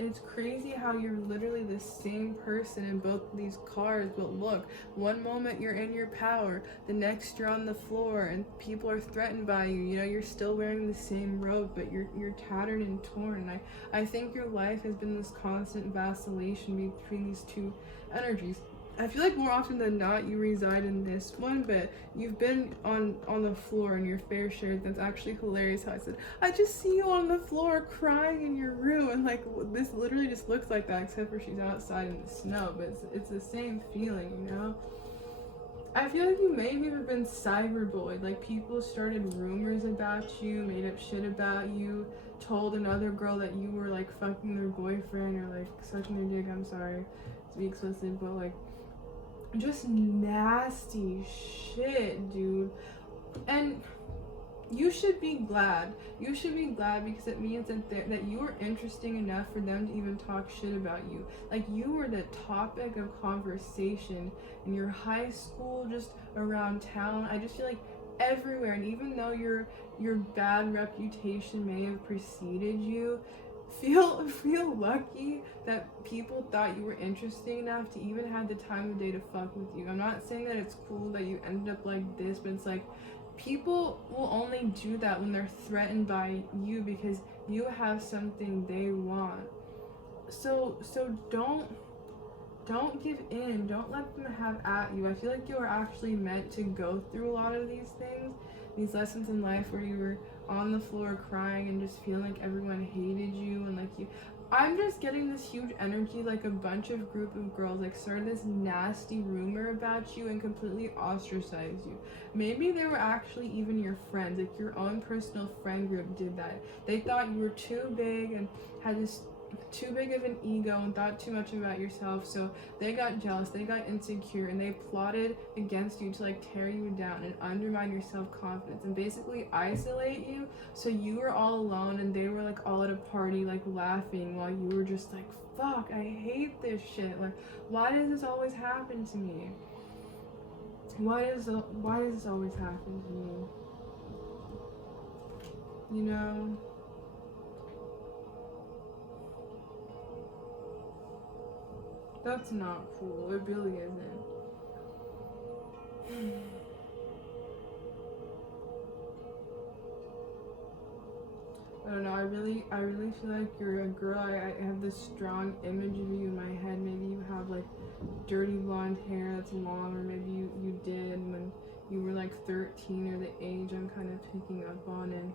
it's crazy how you're literally the same person in both these cards, but look, one moment you're in your power, the next you're on the floor and people are threatened by you. You know, you're still wearing the same robe, but you're tattered and torn. And I think your life has been this constant vacillation between these two energies. I feel like more often than not you reside in this one, but you've been on the floor in your fair share. That's actually hilarious how I said, I just see you on the floor crying in your room, and like this literally just looks like that, except for she's outside in the snow, but it's the same feeling, you know? I feel like you may have even been cyberbullied. Like people started rumors about you, made up shit about you, told another girl that you were like fucking their boyfriend or like sucking their dick. I'm sorry to be explicit, but like just nasty shit, dude. And you should be glad. You should be glad because it means that you are interesting enough for them to even talk shit about you. Like you were the topic of conversation in your high school, just around town. I just feel like everywhere. And even though your bad reputation may have preceded you, feel lucky that people thought you were interesting enough to even have the time of day to fuck with you. I'm not saying that it's cool that you ended up like this, but it's like people will only do that when they're threatened by you because you have something they want. So don't give in. Don't let them have at you. I feel like you were actually meant to go through a lot of these things, these lessons in life where you were on the floor crying and just feeling like everyone hated you and like you. I'm just getting this huge energy, like a bunch of group of girls like started this nasty rumor about you and completely ostracized you. Maybe they were actually even your friends, like your own personal friend group did that. They thought you were too big and had this too big of an ego and thought too much about yourself, so they got jealous, they got insecure, and they plotted against you to like tear you down and undermine your self-confidence and basically isolate you, so you were all alone and they were like all at a party like laughing while you were just like, fuck, I hate this shit. Like, why does this always happen to me? Why does this always happen to me? You know? That's not cool. It really isn't. I don't know. I really feel like you're a girl. I have this strong image of you in my head. Maybe you have like dirty blonde hair that's long, or maybe you did when you were like 13, or the age I'm kind of picking up on. And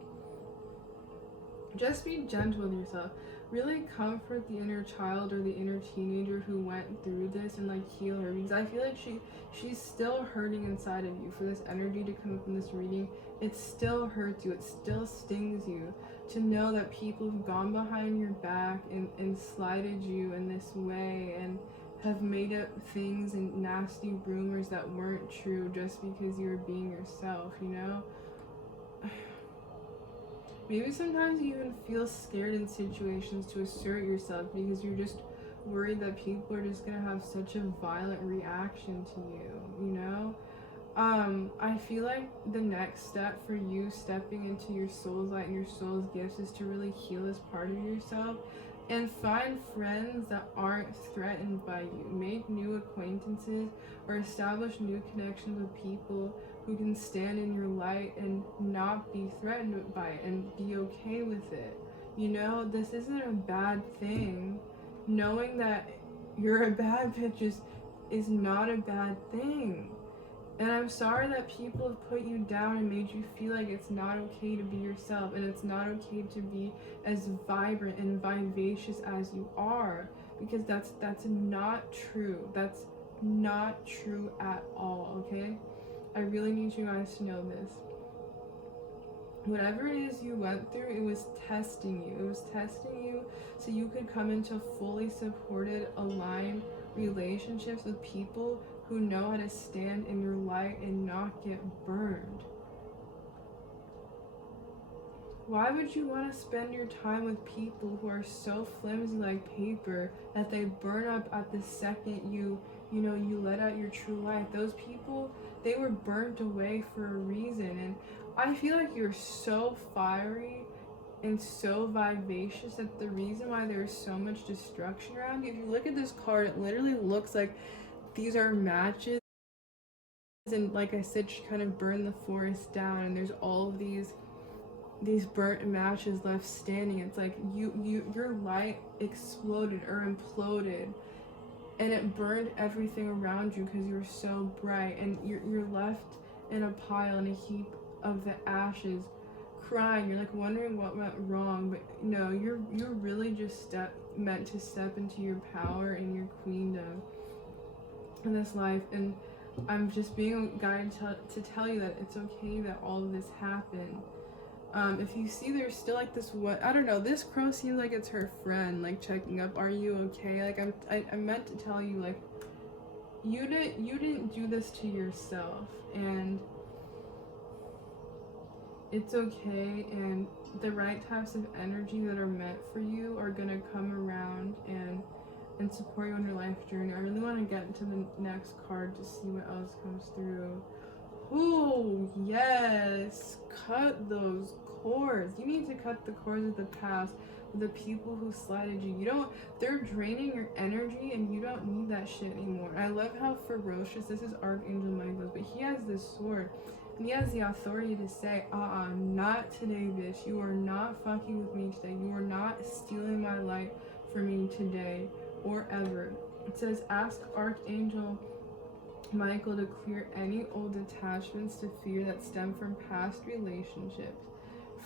just be gentle with yourself. Really comfort the inner child or the inner teenager who went through this and like heal her, because I feel like she's still hurting inside of you. For this energy to come up in this reading, it still hurts you, it still stings you to know that people have gone behind your back and slighted you in this way and have made up things and nasty rumors that weren't true just because you were being yourself, you know? Maybe sometimes you even feel scared in situations to assert yourself because you're just worried that people are just gonna have such a violent reaction to you, you know? I feel like the next step for you stepping into your soul's light and your soul's gifts is to really heal this part of yourself and find friends that aren't threatened by you. Make new acquaintances or establish new connections with people who can stand in your light and not be threatened by it and be okay with it. You know, this isn't a bad thing. Knowing that you're a bad bitch is not a bad thing. And I'm sorry that people have put you down and made you feel like it's not okay to be yourself and it's not okay to be as vibrant and vivacious as you are, because that's not true. That's not true at all, okay? I really need you guys to know this. Whatever it is you went through, it was testing you. It was testing you so you could come into fully supported, aligned relationships with people who know how to stand in your light and not get burned. Why would you want to spend your time with people who are so flimsy like paper that they burn up at the second you let out your true light? Those people, they were burnt away for a reason. And I feel like you're so fiery and so vivacious that the reason why there's so much destruction around you, if you look at this card, it literally looks like these are matches, and like I said, she kind of burned the forest down, and there's all of these burnt matches left standing. It's like your light exploded or imploded, and it burned everything around you because you were so bright, and you're left in a pile, in a heap of the ashes, crying. You're like wondering what went wrong, but no, you're really just meant to step into your power and your queendom in this life. And I'm just being guided to tell you that it's okay that all of this happened. If you see there's still like this, what, I don't know, this crow seems like it's her friend, like checking up, are you okay? Like I meant to tell you, like, you didn't do this to yourself, and it's okay, and the right types of energy that are meant for you are gonna come around and support you on your life journey. I really want to get into the next card to see what else comes through. Oh yes, cut those cords. You need to cut the cords of the past, with the people who slighted you. They're draining your energy, and you don't need that shit anymore. I love how ferocious, this is Archangel Michael, but he has this sword, and he has the authority to say, not today, bitch. You are not fucking with me today. You are not stealing my light from me today or ever. It says, ask Archangel Michael to clear any old attachments to fear that stem from past relationships,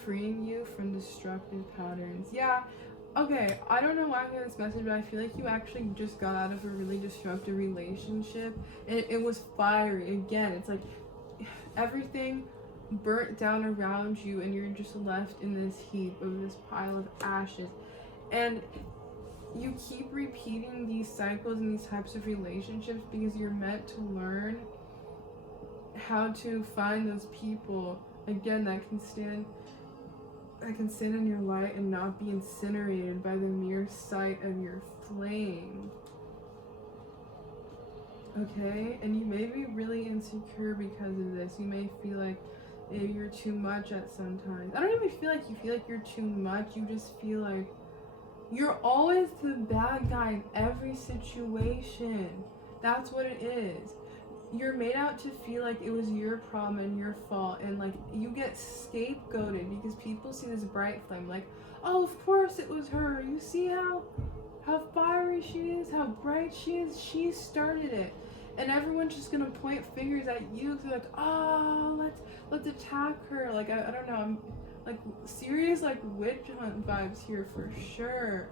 freeing you from destructive patterns. Yeah, okay, I don't know why I got this message, but I feel like you actually just got out of a really destructive relationship, and it was fiery. Again, it's like everything burnt down around you, and you're just left in this heap of this pile of ashes. And you keep repeating these cycles and these types of relationships because you're meant to learn how to find those people, again, that can stand in your light and not be incinerated by the mere sight of your flame. Okay? And you may be really insecure because of this. You may feel like maybe you're too much at some times. I don't even feel like you're too much. You just feel like you're always the bad guy in every situation. That's what it is. You're made out to feel like it was your problem and your fault, and like you get scapegoated because people see this bright flame, like, oh, of course it was her. You see how fiery she is, how bright she is. She started it, and everyone's just gonna point fingers at you. So like, oh, let's attack her. Like I don't know. I'm like serious like witch hunt vibes here for sure.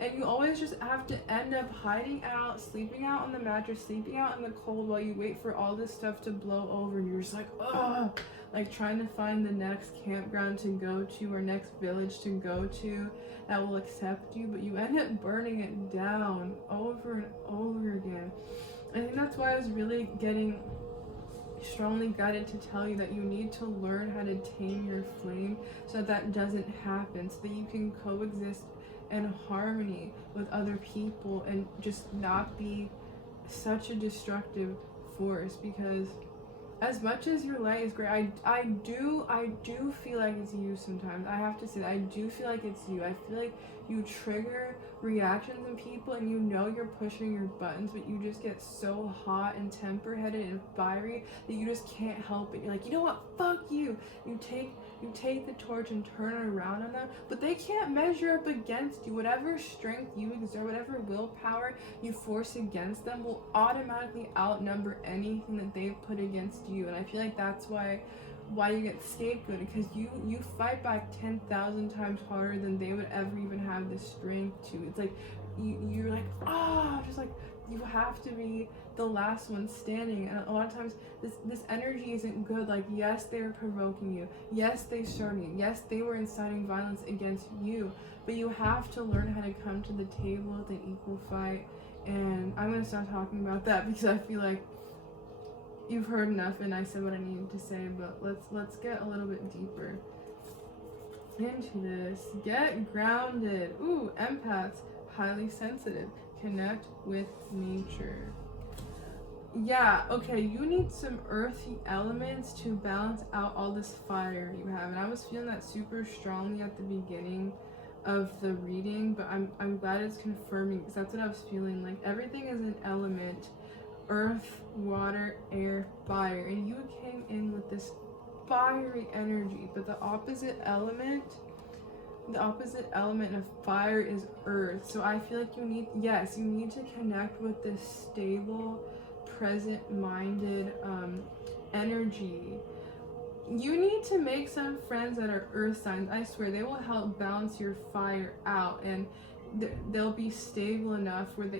And you always just have to end up hiding out, sleeping out on the mattress, sleeping out in the cold while you wait for all this stuff to blow over, and you're just like, ugh, like trying to find the next campground to go to or next village to go to that will accept you, but you end up burning it down over and over again. I think that's why I was really getting strongly guided to tell you that you need to learn how to tame your flame so that doesn't happen, so that you can coexist in harmony with other people and just not be such a destructive force. Because as much as your light is great, I do feel like it's you sometimes. I have to say that I do feel like it's you. I feel like you trigger reactions in people, and you know you're pushing your buttons, but you just get so hot and temper-headed and fiery that you just can't help it. You're like, you know what, fuck you. You take the torch and turn it around on them, but they can't measure up against you. Whatever strength you exert, whatever willpower you force against them will automatically outnumber anything that they've put against you. And I feel like that's why you get scapegoated, because you fight back 10,000 times harder than they would ever even have the strength to. It's like you're like, just like you have to be the last one standing. And a lot of times this energy isn't good. Like, yes, they were provoking you, yes, they started you, yes, they were inciting violence against you, but you have to learn how to come to the table with an equal fight. And I'm gonna stop talking about that because I feel like you've heard enough and I said what I needed to say, but let's get a little bit deeper into this. Get grounded. Ooh, empaths, highly sensitive, connect with nature. Yeah, okay, you need some earthy elements to balance out all this fire you have. And I was feeling that super strongly at the beginning of the reading, but I'm glad it's confirming, because that's what I was feeling. Like, everything is an element: earth, water, air, fire. And you came in with this fiery energy, but the opposite element of fire is earth. So I feel like you need to connect with this stable, present-minded energy. You need to make some friends that are earth signs. I swear, they will help balance your fire out, and they'll be stable enough where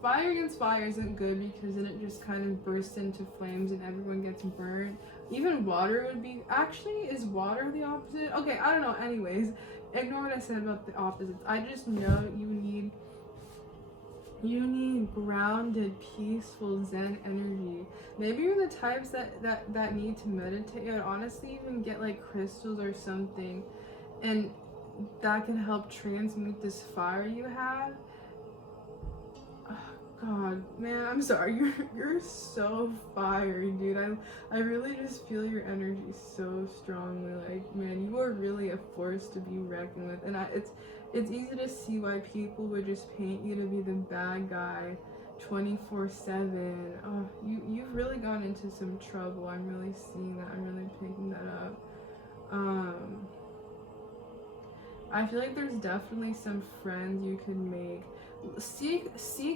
fire against fire isn't good, because then it just kind of bursts into flames and everyone gets burned. Even water would be, actually, is water the opposite? Okay, I don't know. Anyways, ignore what I said about the opposites. I just know you need grounded, peaceful, zen energy. Maybe you're the types that need to meditate. I'd honestly even get like crystals or something, and that can help transmute this fire you have. God, man, I'm sorry. You're so fiery, dude. I really just feel your energy so strongly. Like, man, you are really a force to be reckoned with. And it's easy to see why people would just paint you to be the bad guy 24/7. Oh, you've really gone into some trouble. I'm really seeing that. I'm really picking that up. I feel like there's definitely some friends you could make. Seek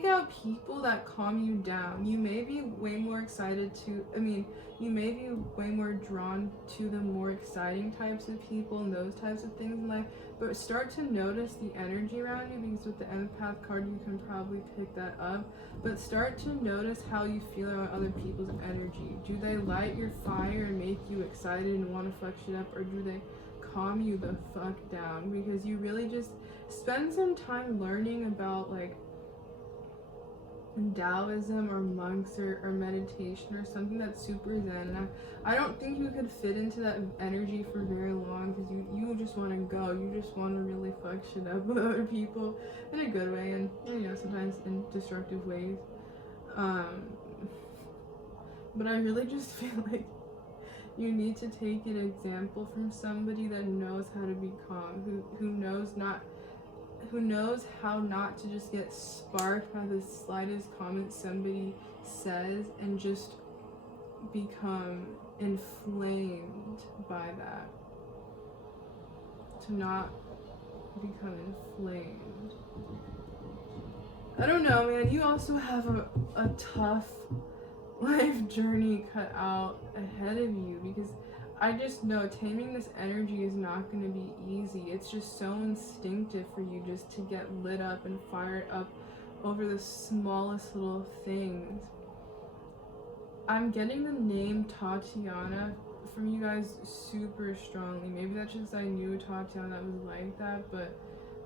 out people that calm you down. You may be way more excited to, you may be way more drawn to the more exciting types of people and those types of things in life, but start to notice the energy around you, because with the empath card you can probably pick that up. But start to notice how you feel about other people's energy. Do they light your fire and make you excited and want to fuck shit up, or do they calm you the fuck down? Because you really just spend some time learning about like Taoism or monks or meditation or something that's super zen. And I don't think you could fit into that energy for very long, because you just want to go. You just want to really fuck shit up with other people in a good way, and sometimes in destructive ways. But I really just feel like you need to take an example from somebody that knows how to be calm, who knows how not to just get sparked by the slightest comment somebody says and just become inflamed by that. To not become inflamed. I don't know, man. You also have a tough life journey cut out ahead of you, because I just know taming this energy is not going to be easy. It's just so instinctive for you just to get lit up and fired up over the smallest little things. I'm getting the name Tatiana from you guys super strongly. Maybe that's just I knew Tatiana that was like that, but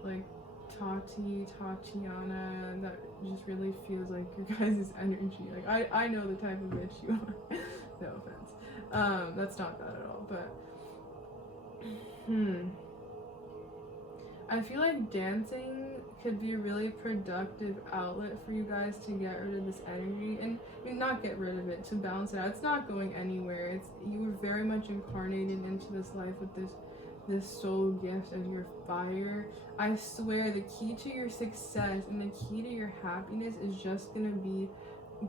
like Tatiana, that just really feels like your guys' energy. Like, I know the type of bitch you are. No offense. That's not that at all, but I feel like dancing could be a really productive outlet for you guys to get rid of this energy, and not get rid of it, to balance it out. It's not going anywhere. You were very much incarnated into this life with this soul gift of your fire. I swear the key to your success and the key to your happiness is just gonna be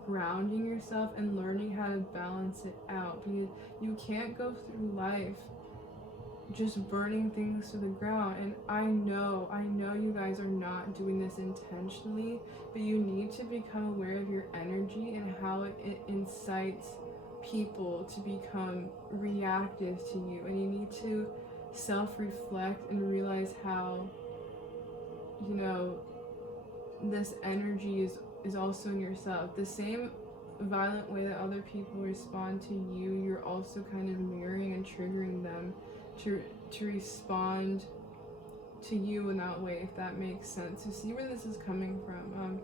grounding yourself and learning how to balance it out, because you can't go through life just burning things to the ground. And I know you guys are not doing this intentionally, but you need to become aware of your energy and how it incites people to become reactive to you, and you need to self-reflect and realize how this energy is also in yourself. The same violent way that other people respond to you, you're also kind of mirroring and triggering them to respond to you in that way, if that makes sense. So see where this is coming from.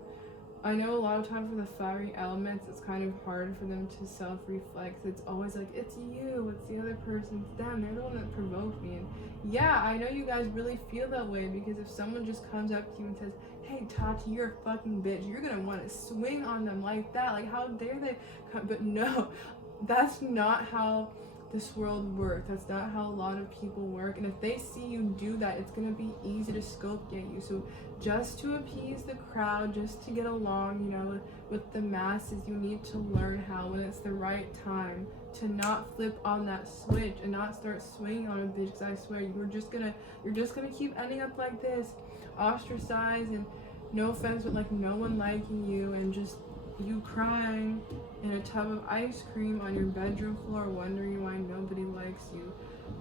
I know a lot of times for the fiery elements, it's kind of hard for them to self-reflect. It's always like, it's you, it's the other person, it's them, they're the one that provoked me. And yeah, I know you guys really feel that way, because if someone just comes up to you and says, hey Tati, you're a fucking bitch, you're gonna want to swing on them like that. Like, how dare they come? But no, that's not how this world works. That's not how a lot of people work. And if they see you do that, it's gonna be easy to scope get you. So just to appease the crowd, just to get along, you know, with the masses, you need to learn how, when it's the right time, to not flip on that switch and not start swinging on a bitch. Because I swear, you're just gonna keep ending up like this, ostracized, and no offense, but like no one liking you, and just you crying in a tub of ice cream on your bedroom floor, wondering why nobody likes you.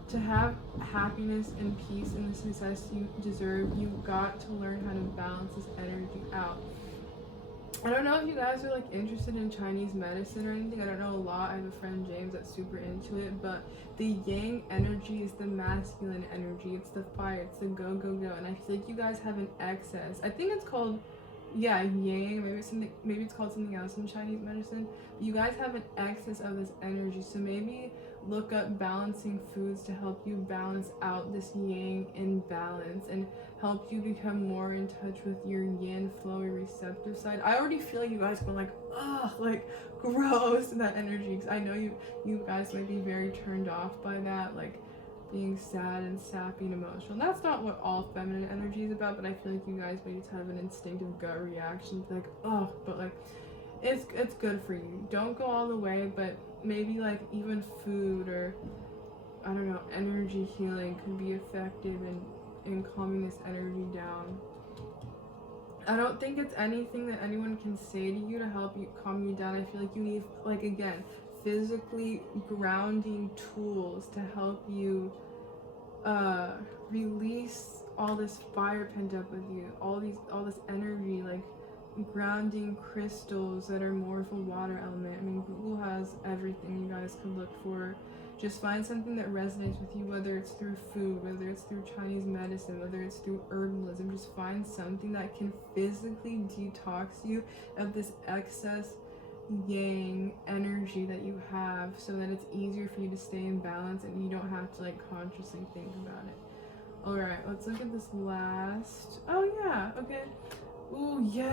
To have happiness and peace and the success you deserve, you've got to learn how to balance this energy out. I don't know if you guys are like interested in Chinese medicine or anything. I don't know a lot. I have a friend, James, that's super into it. But the yang energy is the masculine energy. It's the fire. It's the go, go, go. And I feel like you guys have an excess. I think it's called, yeah, yang. Maybe it's called something else in Chinese medicine. You guys have an excess of this energy. So maybe look up balancing foods to help you balance out this yang imbalance and help you become more in touch with your yin flowy receptive side. I already feel like you guys go like, ugh, like gross in that energy, because I know you guys might be very turned off by that, like being sad and sappy and emotional. And that's not what all feminine energy is about, but I feel like you guys maybe just have an instinctive gut reaction to like, oh, but like it's good for you. Don't go all the way, but maybe like even food or I don't know, energy healing could be effective in calming this energy down. I don't think it's anything that anyone can say to you to help you calm you down. I feel like you need, like, again, physically grounding tools to help you release all this fire pent up with you, all this energy, like grounding crystals that are more of a water element. I mean, Google has everything you guys can look for. Just find something that resonates with you, whether it's through food, whether it's through Chinese medicine, whether it's through herbalism. Just find something that can physically detox you of this excess yang energy that you have, so that it's easier for you to stay in balance and you don't have to like consciously think about it. Alright, let's look at this last. Oh yeah, okay. Ooh, yes!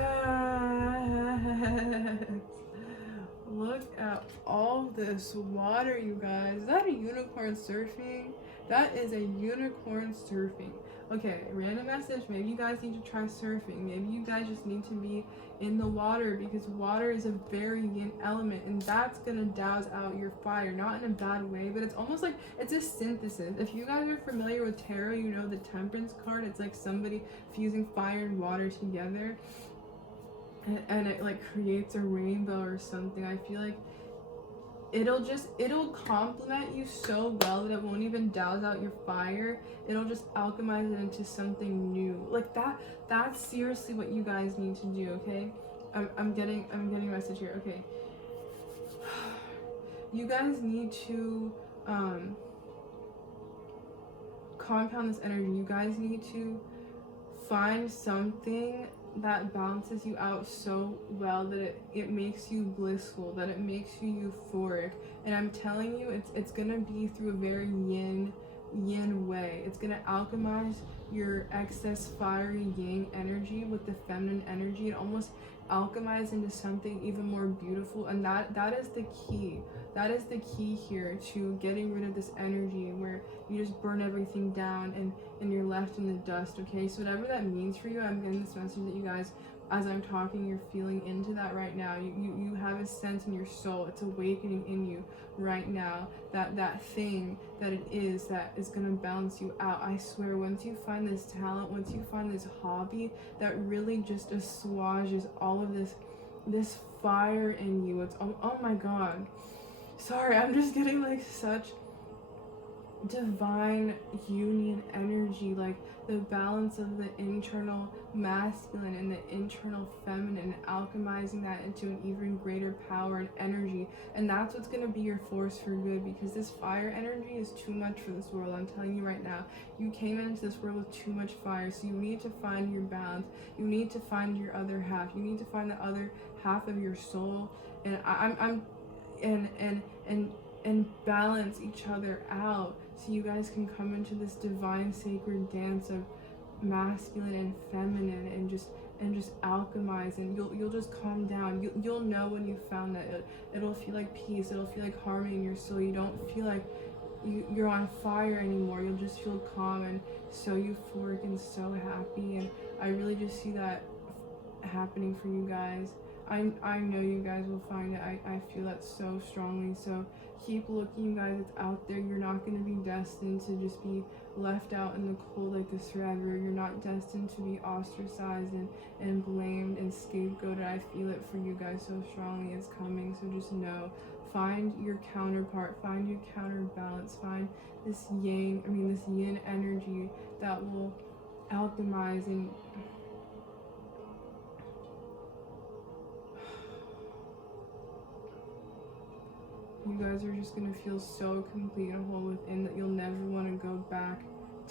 Look at all this water, you guys. Is that a unicorn surfing? That is a unicorn surfing. Okay, random message. Maybe you guys need to try surfing. Maybe you guys just need to be in the water, because water is a very yin element, and that's gonna douse out your fire. Not in a bad way, but it's almost like it's a synthesis. If you guys are familiar with tarot, you know the temperance card. It's like somebody fusing fire and water together, and it like creates a rainbow or something. I feel like it'll complement you so well that it won't even douse out your fire. It'll just alchemize it into something new. Like that's seriously what you guys need to do, okay? I'm getting a message here, okay? You guys need to compound this energy. You guys need to find something that balances you out so well that it makes you blissful, that it makes you euphoric. And I'm telling you, it's gonna be through a very yin way. It's gonna alchemize your excess fiery yang energy with the feminine energy, and almost alchemize into something even more beautiful. And that is the key. That is the key here to getting rid of this energy where you just burn everything down and you're left in the dust, okay? So whatever that means for you, I'm getting this message that you guys, as I'm talking, you're feeling into that right now. You have a sense in your soul. It's awakening in you right now, that thing that it is that is going to balance you out. I swear, once you find this talent, once you find this hobby that really just assuages all of this fire in you, it's oh my god. Sorry, I'm just getting like such divine union energy, like the balance of the internal masculine and the internal feminine, alchemizing that into an even greater power and energy. And that's what's going to be your force for good, because this fire energy is too much for this world. I'm telling you right now, you came into this world with too much fire, so you need to find your balance. You need to find your other half. You need to find the other half of your soul, and and balance each other out, so you guys can come into this divine sacred dance of masculine and feminine, and just alchemize, and you'll just calm down. You'll know when you found that. It'll feel like peace. It'll feel like harmony in your soul. You don't feel like you're on fire anymore. You'll just feel calm and so euphoric and so happy. And I really just see that happening for you guys. I know you guys will find it. I feel that so strongly. So keep looking, you guys. It's out there. You're not going to be destined to just be left out in the cold like this forever. You're not destined to be ostracized and blamed and scapegoated. I feel it for you guys so strongly. It's coming. So just know. Find your counterpart. Find your counterbalance. Find this this yin energy that will alchemize and you guys are just going to feel so complete and whole within that you'll never want to go back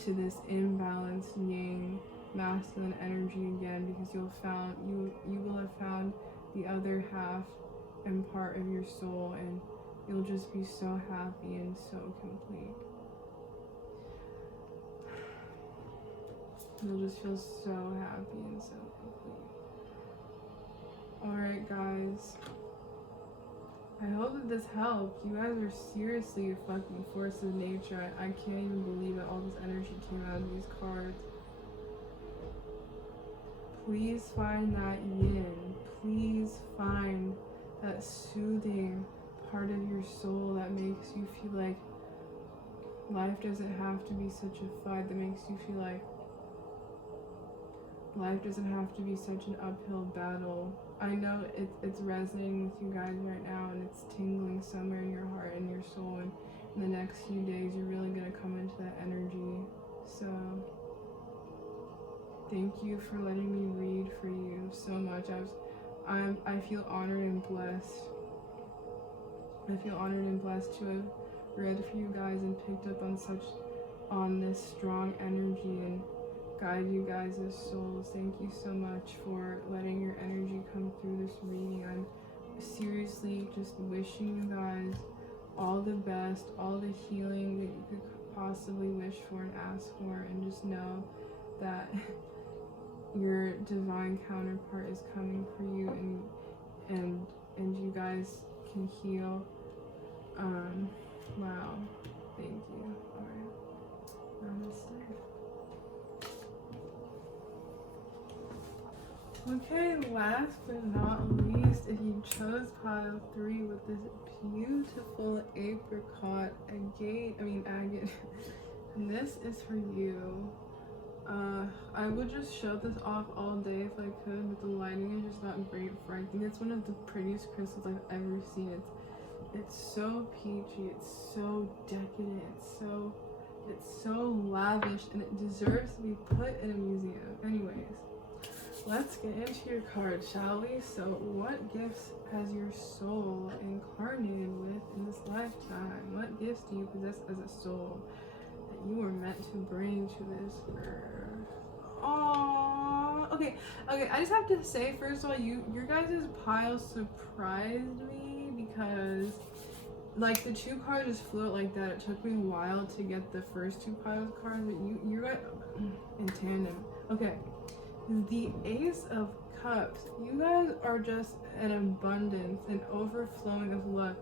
to this imbalanced yang masculine energy again, because you will have found the other half and part of your soul, and you'll just be so happy and so complete. You'll just feel so happy and so complete. Alright guys, I hope that this helped. You guys are seriously a fucking force of nature. I can't even believe that all this energy came out of these cards. Please find that yin. Please find that soothing part of your soul that makes you feel like life doesn't have to be such a fight, that makes you feel like life doesn't have to be such an uphill battle. I know it's resonating with you guys right now, and it's tingling somewhere in your heart and your soul, and in the next few days you're really going to come into that energy. So thank you for letting me read for you so much. I feel honored and blessed. I feel honored and blessed to have read for you guys and picked up on this strong energy and guide you guys as souls. Thank you so much for letting your energy come through this reading. I'm seriously just wishing you guys all the best, all the healing that you could possibly wish for and ask for, and just know that your divine counterpart is coming for you, and you guys can heal. Wow, thank you. All right, namaste. Okay, last but not least, if you chose pile 3 with this beautiful apricot agate, and this is for you. I would just show this off all day if I could, but the lighting is just not great for it. I think it's one of the prettiest crystals I've ever seen. It's so peachy, it's so decadent, it's so lavish, and it deserves to be put in a museum. Anyways, let's get into your card, shall we? So what gifts has your soul incarnated with in this lifetime? What gifts do you possess as a soul that you were meant to bring to this earth? Aww. Okay, I just have to say, first of all, your guys' pile surprised me, because like the 2 cards just flew out like that. It took me a while to get the first 2 piles cards, but you guys in tandem. Okay. The Ace of Cups. You guys are just an abundance, an overflowing of love.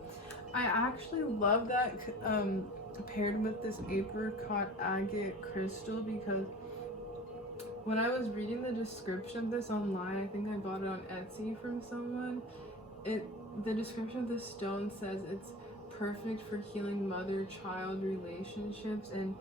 I actually love that paired with this apricot agate crystal, because when I was reading the description of this online, I think I bought it on Etsy from someone, the description of this stone says it's perfect for healing mother-child relationships, and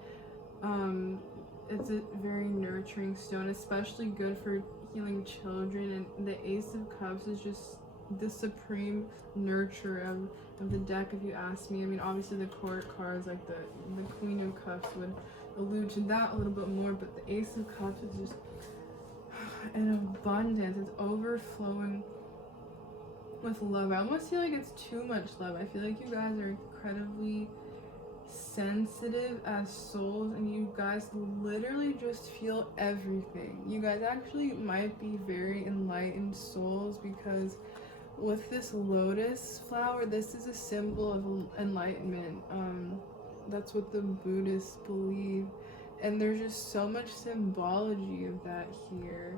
it's a very nurturing stone, especially good for healing children. And the Ace of Cups is just the supreme nurturer of the deck, if you ask me. I mean, obviously the court cards, like the Queen of Cups would allude to that a little bit more, but the Ace of Cups is just an abundance. It's overflowing with love. I almost feel like it's too much love. I feel like you guys are incredibly sensitive as souls, and you guys literally just feel everything. You guys actually might be very enlightened souls, because with this lotus flower, this is a symbol of enlightenment. That's what the Buddhists believe, and there's just so much symbology of that here.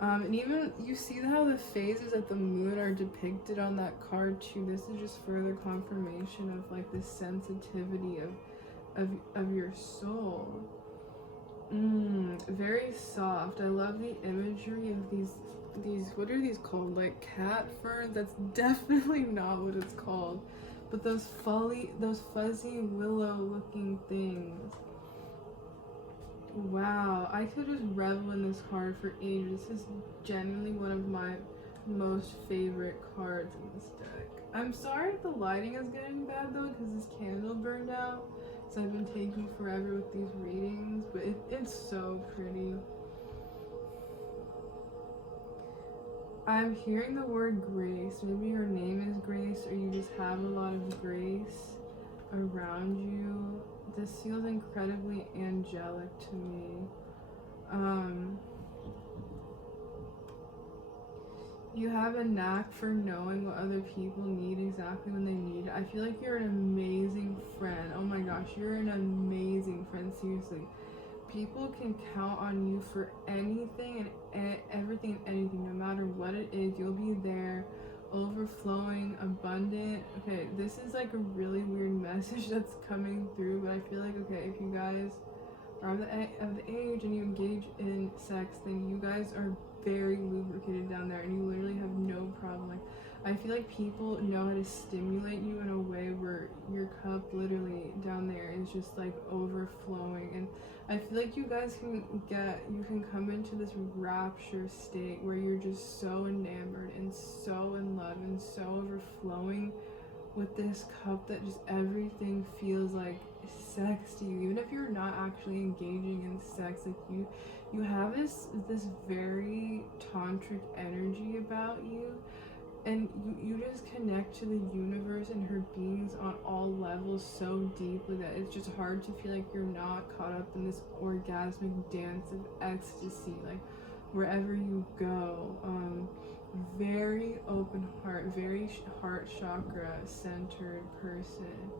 And even you see how the phases of the moon are depicted on that card too. This is just further confirmation of like the sensitivity of your soul. Very soft. I love the imagery of these, what are these called? Like cat ferns? That's definitely not what it's called. But those fuzzy willow looking things. Wow, I could just revel in this card for ages. This is genuinely one of my most favorite cards in this deck. I'm sorry if the lighting is getting bad though, because this candle burned out. So I've been taking forever with these readings, but it's so pretty. I'm hearing the word grace. Maybe your name is Grace, or you just have a lot of grace around you. This feels incredibly angelic to me. You have a knack for knowing what other people need exactly when they need it. I feel like you're an amazing friend. Oh my gosh, you're an amazing friend, seriously. People can count on you for anything and everything and anything, no matter what it is. You'll be there, overflowing, abundant. Okay, this is like a really weird message that's coming through, but I feel like, okay, if you guys are of the age and you engage in sex, then you guys are very lubricated down there, and you literally have no problem. Like, I feel like people know how to stimulate you in a way where your cup literally down there is just like overflowing, and I feel like you guys can come into this rapture state where you're just so enamored and so in love and so overflowing with this cup that just everything feels like sex to you, even if you're not actually engaging in sex. Like you have this very tantric energy about you, and you just connect to the universe and her beings on all levels so deeply that it's just hard to feel like you're not caught up in this orgasmic dance of ecstasy, like wherever you go. Very open heart, very heart chakra centered person,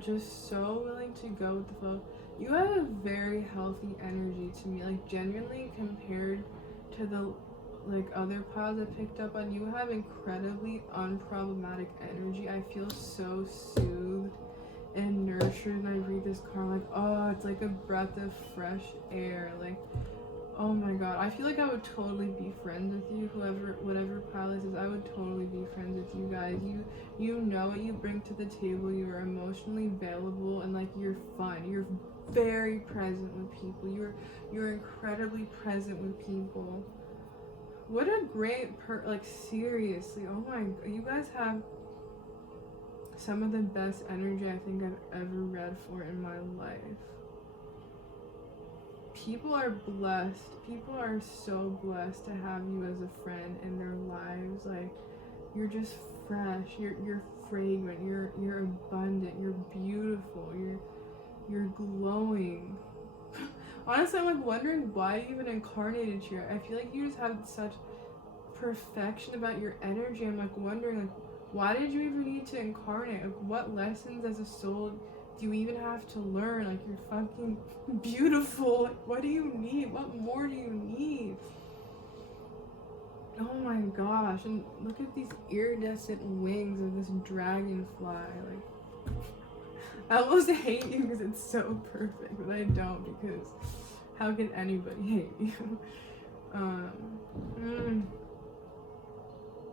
just so willing to go with the flow. You have a very healthy energy to me, like genuinely compared to the like other piles I picked up on. You have incredibly unproblematic energy. I feel so soothed and nurtured, and I read this card like, oh, it's like a breath of fresh air. Like, oh my god, I feel like I would totally be friends with you. Whatever pile this is, I would totally be friends with you guys. You know what you bring to the table. You are emotionally available, and like you're fun. You're very present with people. You're incredibly present with people. What a great like seriously, oh my, you guys have some of the best energy I think I've ever read for in my life. People are blessed. People are so blessed to have you as a friend in their lives. Like, you're just fresh. You're fragrant. You're abundant. You're beautiful. You're glowing. Honestly, I'm like wondering why you even incarnated here. I feel like you just have such perfection about your energy. I'm like wondering, like, why did you even need to incarnate? Like, what lessons as a soul do you even have to learn? Like, you're fucking beautiful. Like, what do you need? What more do you need? Oh my gosh. And look at these iridescent wings of this dragonfly. Like, I almost hate you because it's so perfect, but I don't, because how can anybody hate you?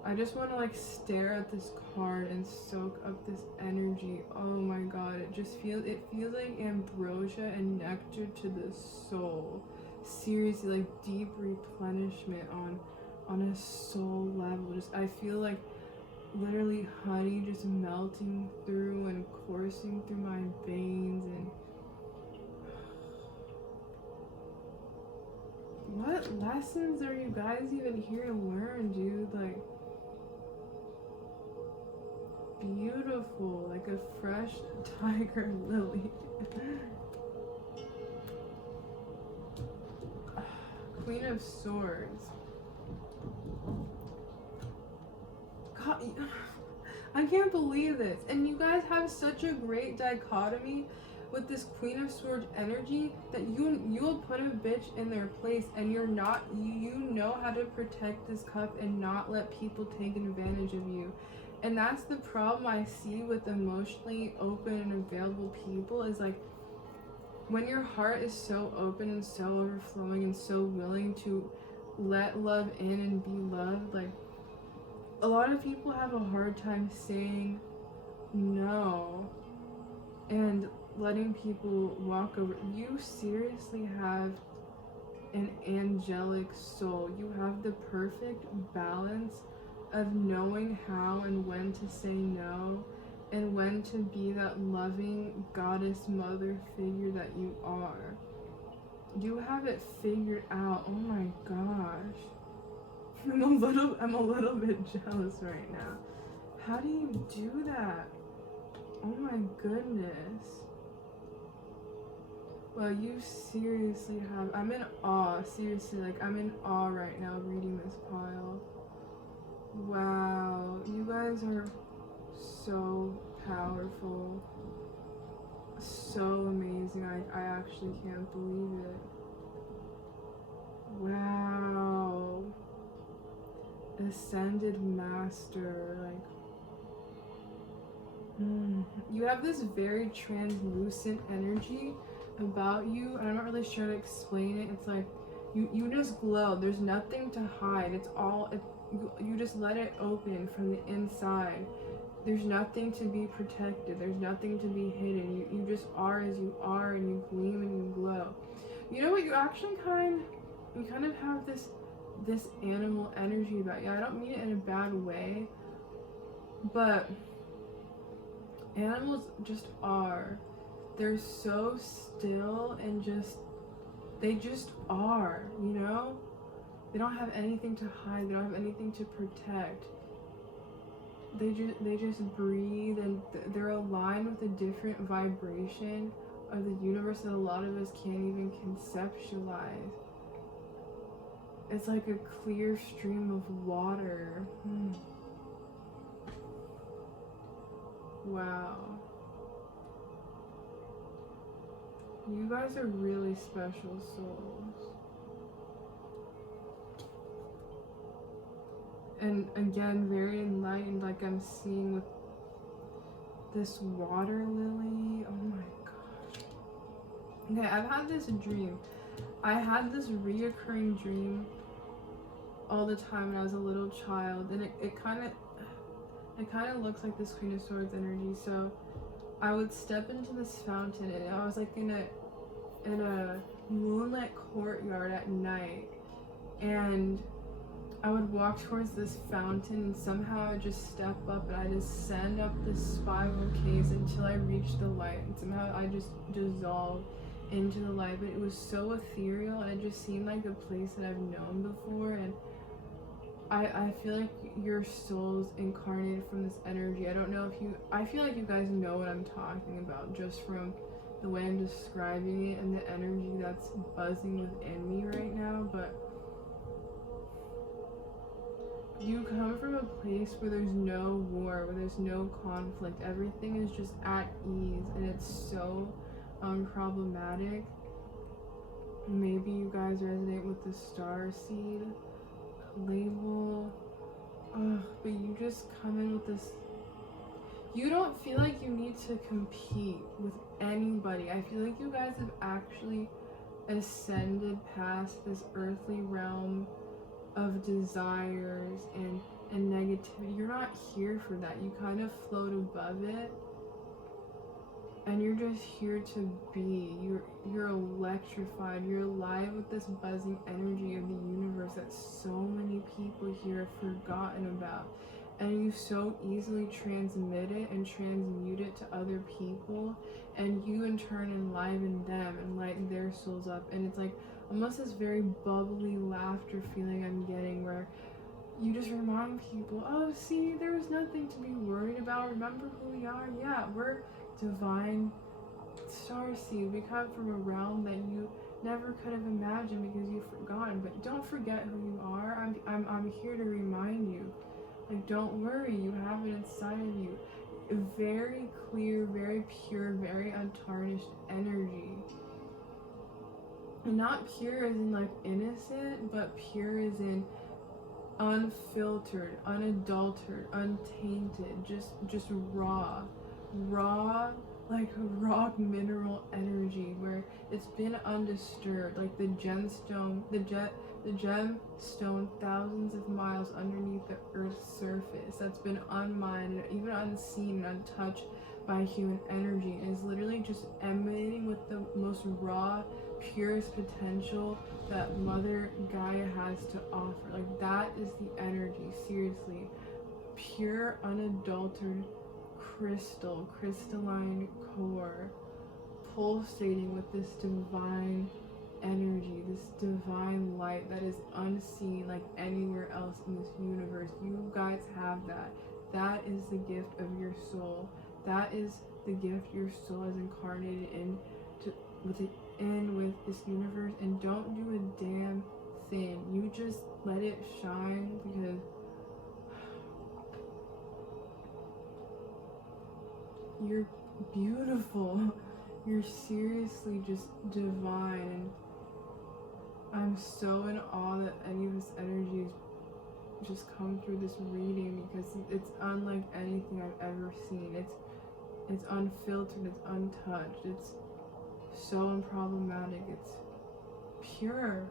I just want to like stare at this card and soak up this energy. Oh my god, it feels like ambrosia and nectar to the soul. Seriously, like deep replenishment on a soul level. Just, I feel like literally honey just melting through and coursing through my veins. And what lessons are you guys even here to learn, dude? Like, beautiful, like a fresh tiger lily. Queen of Swords. God, I can't believe this. And you guys have such a great dichotomy with this Queen of Swords energy that you'll put a bitch in their place, and you're not, you know how to protect this cup and not let people take advantage of you. And that's the problem I see with emotionally open and available people, is like, when your heart is so open and so overflowing and so willing to let love in and be loved, like, a lot of people have a hard time saying no and letting people walk over. You seriously have an angelic soul. You have the perfect balance of knowing how and when to say no, and when to be that loving goddess mother figure that you are. You have it figured out. Oh my gosh. I'm a little bit jealous right now. How do you do that? Oh my goodness. Well, you seriously have, I'm in awe, seriously, like, I'm in awe right now reading this pile. Wow, you guys are so powerful, so amazing. I actually can't believe it. Wow. Ascended Master, like, you have this very translucent energy about you, and I'm not really sure to explain it. It's like you just glow. There's nothing to hide. It's all, you just let it open from the inside. There's nothing to be protected. There's nothing to be hidden. You just are as you are, and you gleam and you glow. You know what? You actually kind of have this animal energy about you. I don't mean it in a bad way, but animals just are. They're so still and they just are, you know? They don't have anything to hide. They don't have anything to protect. They just breathe, and they're aligned with a different vibration of the universe that a lot of us can't even conceptualize. It's like a clear stream of water. Wow. You guys are really special souls. And again, very enlightened, like I'm seeing with this water lily. Oh my gosh. Okay, I've had this dream. I had this reoccurring dream all the time when I was a little child, and it kind of looks like this Queen of Swords energy. So I would step into this fountain, and I was like in a moonlit courtyard at night, and I would walk towards this fountain, and somehow I would just step up and I descend up this spiral case until I reached the light, and somehow I just dissolved into the light. But it was so ethereal, and it just seemed like a place that I've known before. And I feel like your soul's incarnated from this energy. I don't know if I feel like you guys know what I'm talking about just from the way I'm describing it and the energy that's buzzing within me right now. But you come from a place where there's no war, where there's no conflict. Everything is just at ease, and it's so unproblematic. Maybe you guys resonate with the star seed label. But you just come in with this, you don't feel like you need to compete with anybody. I feel like you guys have actually ascended past this earthly realm of desires and negativity. You're not here for that. You kind of float above it. and you're just here to be. You're electrified. You're alive with this buzzing energy of the universe that so many people here have forgotten about, and you so easily transmit it and transmute it to other people, and you in turn enliven them and light their souls up. And it's like almost this very bubbly laughter feeling I'm getting, where you just remind people, oh, see, there was nothing to be worried about. Remember who we are? Yeah, we're divine starseed. We come from a realm that you never could have imagined because you've forgotten. But don't forget who you are. I'm here to remind you. Like, don't worry, you have it inside of you. Very clear, very pure, very untarnished energy. And not pure as in like innocent, but pure as in unfiltered, unadulterated, untainted, just raw, like rock mineral energy, where it's been undisturbed, like the gemstone, the gemstone thousands of miles underneath the Earth's surface, that's been unmined, even unseen and untouched by human energy, and is literally just emanating with the most raw, purest potential that Mother Gaia has to offer. Like, that is the energy, seriously. Pure, unadulterated crystalline core, pulsating with this divine energy, this divine light that is unseen like anywhere else in this universe. You guys have that. That is the gift of your soul. That is the gift your soul is incarnated with this universe. And don't do a damn thing. You just let it shine, because you're beautiful. You're seriously just divine. And I'm so in awe that any of this energy has just come through this reading, because it's unlike anything I've ever seen. It's unfiltered, it's untouched, it's so unproblematic, it's pure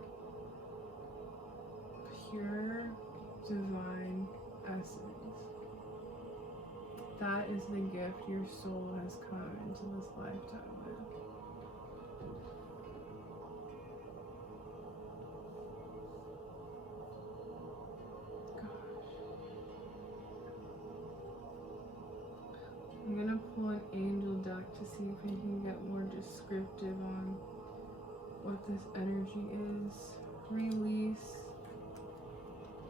divine essence. That is the gift your soul has come into this lifetime with. I'm gonna pull an angel deck to see if I can get more descriptive on what this energy is. Release.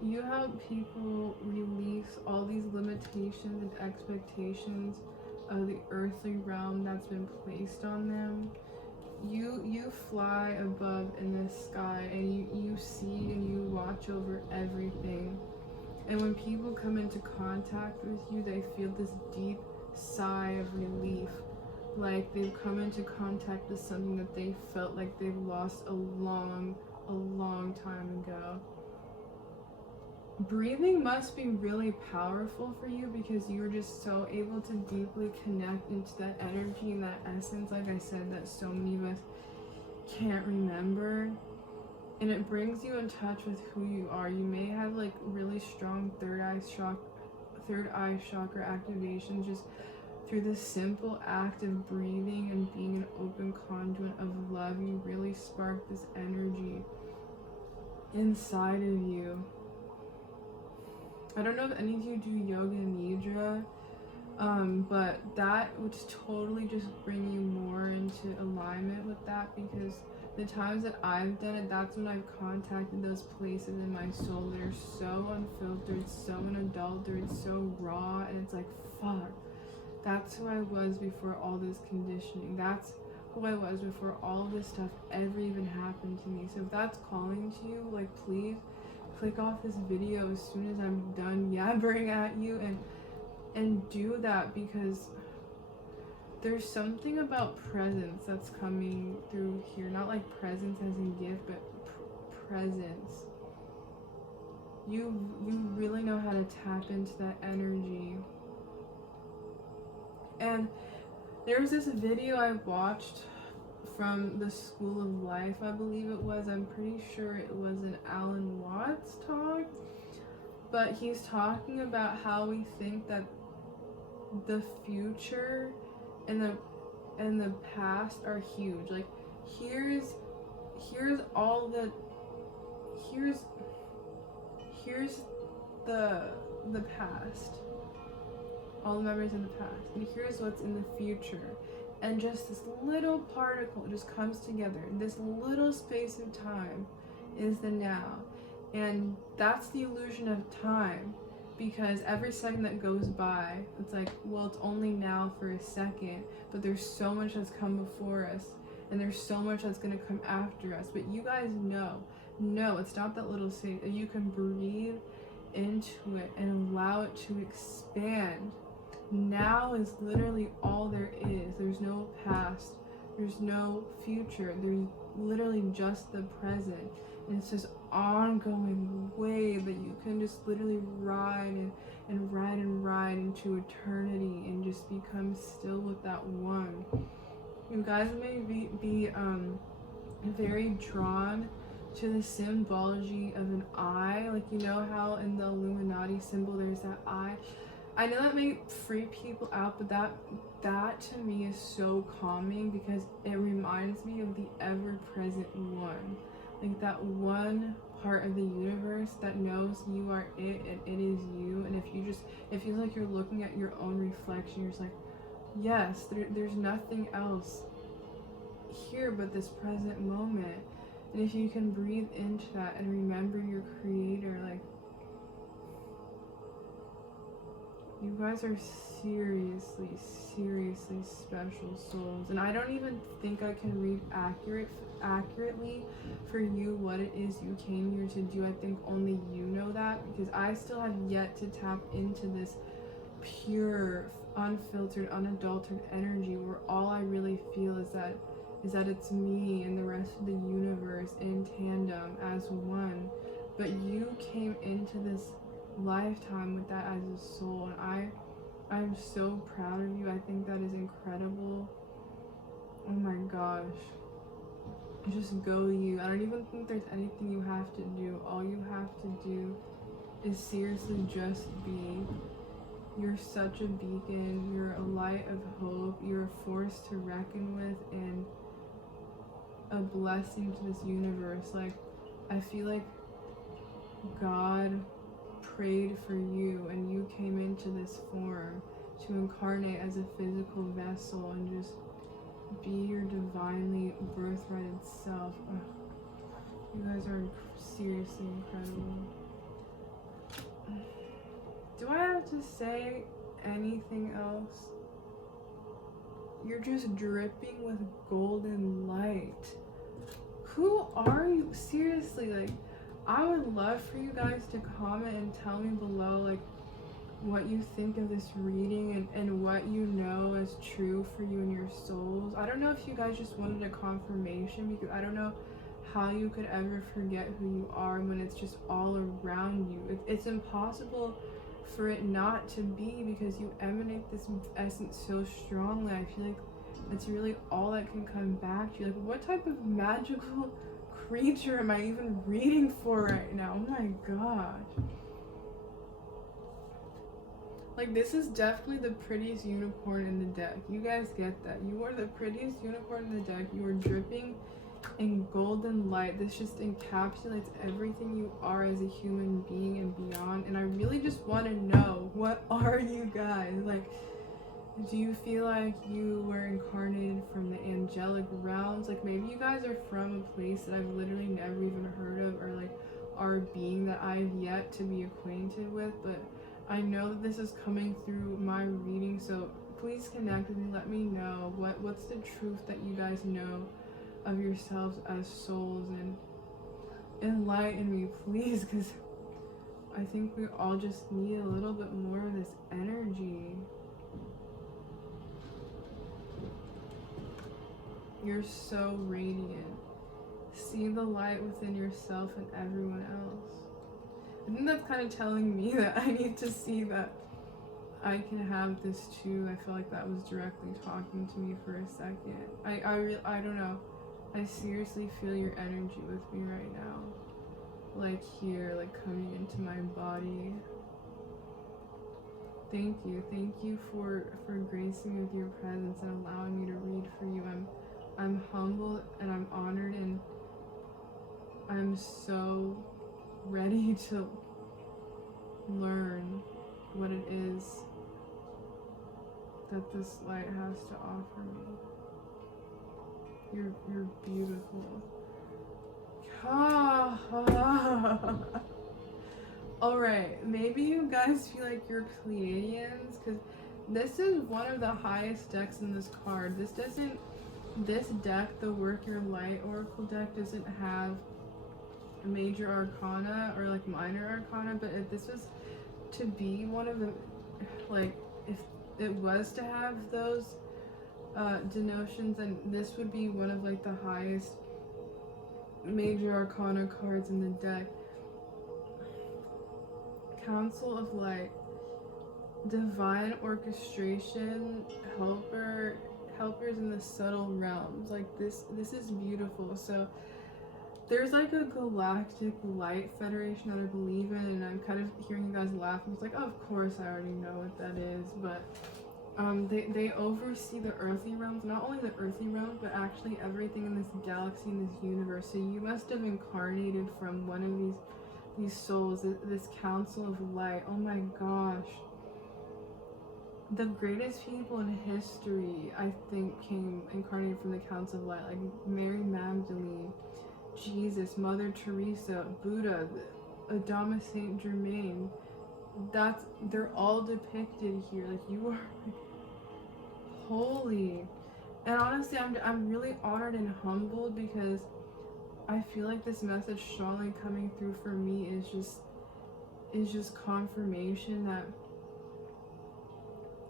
You help people release all these limitations and expectations of the earthly realm that's been placed on them. You fly above in the sky, and you see and you watch over everything. And when people come into contact with you, they feel this deep sigh of relief, like they've come into contact with something that they felt like they've lost a long time ago. Breathing must be really powerful for you, because you're just so able to deeply connect into that energy and that essence, like I said, that so many of us can't remember. And it brings you in touch with who you are. You may have like really strong third eye chakra activations just through the simple act of breathing and being an open conduit of love. You really spark this energy inside of you. I don't know if any of you do yoga nidra, but that would totally just bring you more into alignment with that, because the times that I've done it, that's when I've contacted those places in my soul that are so unfiltered, so unadulterated, so raw, and it's like, fuck, that's who I was before all this conditioning. That's who I was before all this stuff ever even happened to me. So if that's calling to you, like, please click off this video as soon as I'm done yabbering at you, and do that, because there's something about presence that's coming through here. Not like presence as in gift, but presence. You really know how to tap into that energy. And there's this video I watched from the School of Life, I believe it was. I'm pretty sure it was an Alan Watts talk, but he's talking about how we think that the future and and the past are huge. Like, here's all the here's the past, all the memories in the past, and here's what's in the future, and just this little particle just comes together. This little space of time is the now, and that's the illusion of time, because every second that goes by, it's like, well, it's only now for a second, but there's so much that's come before us, and there's so much that's going to come after us. But you guys know, no, it's not that little space. You can breathe into it and allow it to expand. Now is literally all there is. There's no past, there's no future, there's literally just the present. And it's this ongoing wave that you can just literally ride and ride into eternity, and just become still with that one. You guys may be very drawn to the symbology of an eye. Like, you know how in the Illuminati symbol there's that eye? I know that may freak people out, but that to me is so calming, because it reminds me of the ever-present one. Like, that one part of the universe that knows you are it and it is you. And it feels like you're looking at your own reflection. You're just like, yes, there's nothing else here but this present moment. And if you can breathe into that and remember your creator, like, you guys are seriously special souls. And I don't even think I can read accurately for you what it is you came here to do. I think only you know that, because I still have yet to tap into this pure, unfiltered, unadulterated energy where all I really feel is that it's me and the rest of the universe in tandem as one. But you came into this lifetime with that as a soul, and I'm so proud of you. I think that is incredible. Oh my gosh, just go you. I don't even think there's anything you have to do. All you have to do is seriously just be. You're such a beacon, you're a light of hope, you're a force to reckon with, and a blessing to this universe. Like, I feel like God prayed for you, and you came into this form to incarnate as a physical vessel and just be your divinely birthrighted self. Ugh. You guys are seriously incredible. Do I have to say anything else? You're just dripping with golden light. Who are you? Seriously, like, I would love for you guys to comment and tell me below, like, what you think of this reading and what you know is true for you and your souls. I don't know if you guys just wanted a confirmation, because I don't know how you could ever forget who you are when it's just all around you. It's impossible for it not to be, because you emanate this essence so strongly. I feel like it's really all that can come back to you. Like, what type of magical creature am I even reading for right now? Oh my god. Like, this is definitely the prettiest unicorn in the deck. You guys get that. You are the prettiest unicorn in the deck. You are dripping in golden light. This just encapsulates everything you are as a human being and beyond. And I really just want to know, what are you guys? Like, do you feel like you were incarnated from the angelic realms? Like, maybe you guys are from a place that I've literally never even heard of, or like are a being that I've yet to be acquainted with. But I know that this is coming through my reading, so please connect with me. Let me know what's the truth that you guys know of yourselves as souls, and enlighten me, please, because I think we all just need a little bit more of this energy. You're so radiant. See the light within yourself and everyone else. I think that's kind of telling me that I need to see that I can have this too. I feel like that was directly talking to me for a second. I don't know. I seriously feel your energy with me right now. Like here, like coming into my body. Thank you. Thank you for gracing me with your presence and allowing me to read for you. I'm humbled and I'm honored, and I'm so ready to learn what it is that this light has to offer me. You're beautiful. Alright, maybe you guys feel like you're Pleiadians, because this is one of the highest decks in this card. This deck, the Work Your Light Oracle deck, doesn't have a major arcana or like minor arcana, but if this was to be one of the, like, if it was to have those denotions, then this would be one of like the highest major arcana cards in the deck. Council of Light, divine orchestration, helpers in the subtle realms. Like this is beautiful. So there's like a galactic light federation that I believe in, and I'm kind of hearing you guys laugh, and it's like, oh, of course I already know what that is, but they oversee the earthy realms, not only the earthy realms, but actually everything in this galaxy, in this universe. So you must have incarnated from one of these souls, this Council of Light. Oh my gosh. The greatest people in history, I think, came incarnated from the Council of Light, like Mary Magdalene, Jesus, Mother Teresa, Buddha, Adama Saint Germain. They're all depicted here. Like, you are like holy. And honestly, I'm really honored and humbled, because I feel like this message strongly coming through for me is just confirmation that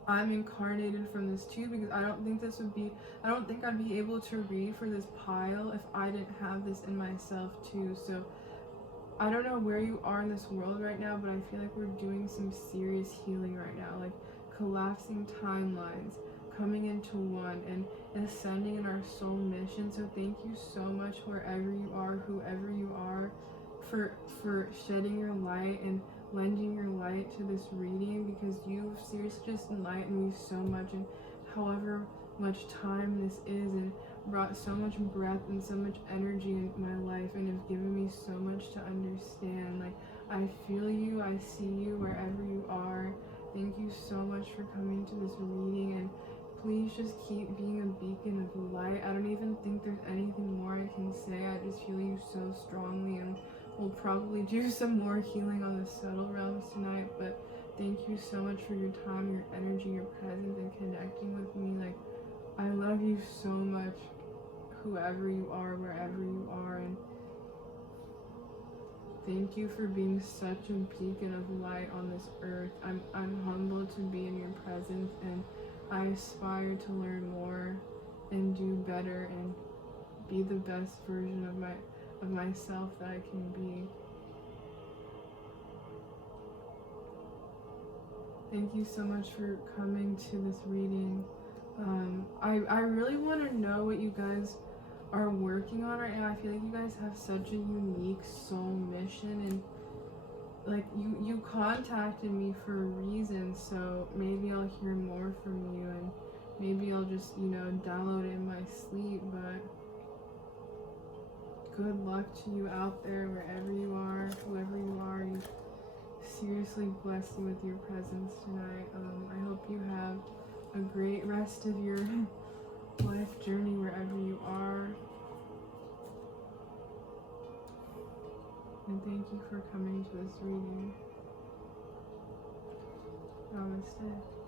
I'm incarnated from this too, because I don't think I'd be able to read for this pile if I didn't have this in myself too. So I don't know where you are in this world right now, but I feel like we're doing some serious healing right now, like collapsing timelines, coming into one, and ascending in our soul mission. So thank you so much, wherever you are, whoever you are, for shedding your light and lending your light to this reading, because you've seriously just enlightened me so much, and however much time this is, and brought so much breath and so much energy in my life, and have given me so much to understand. Like, I feel you, I see you wherever you are. Thank you so much for coming to this reading, and please just keep being a beacon of light. I don't even think there's anything more I can say. I just feel you so strongly, and we'll probably do some more healing on the subtle realms tonight. But thank you so much for your time, your energy, your presence, and connecting with me. Like, I love you so much, whoever you are, wherever you are, and thank you for being such a beacon of light on this earth. I'm humbled to be in your presence, and I aspire to learn more and do better and be the best version of myself that I can be. Thank you so much for coming to this reading. I really want to know what you guys are working on right now. I feel like you guys have such a unique soul mission, and like you contacted me for a reason, so maybe I'll hear more from you, and maybe I'll just, download it in my sleep. But good luck to you out there, wherever you are, whoever you are. You seriously bless me with your presence tonight. I hope you have a great rest of your life journey wherever you are. And thank you for coming to this reading. Namaste.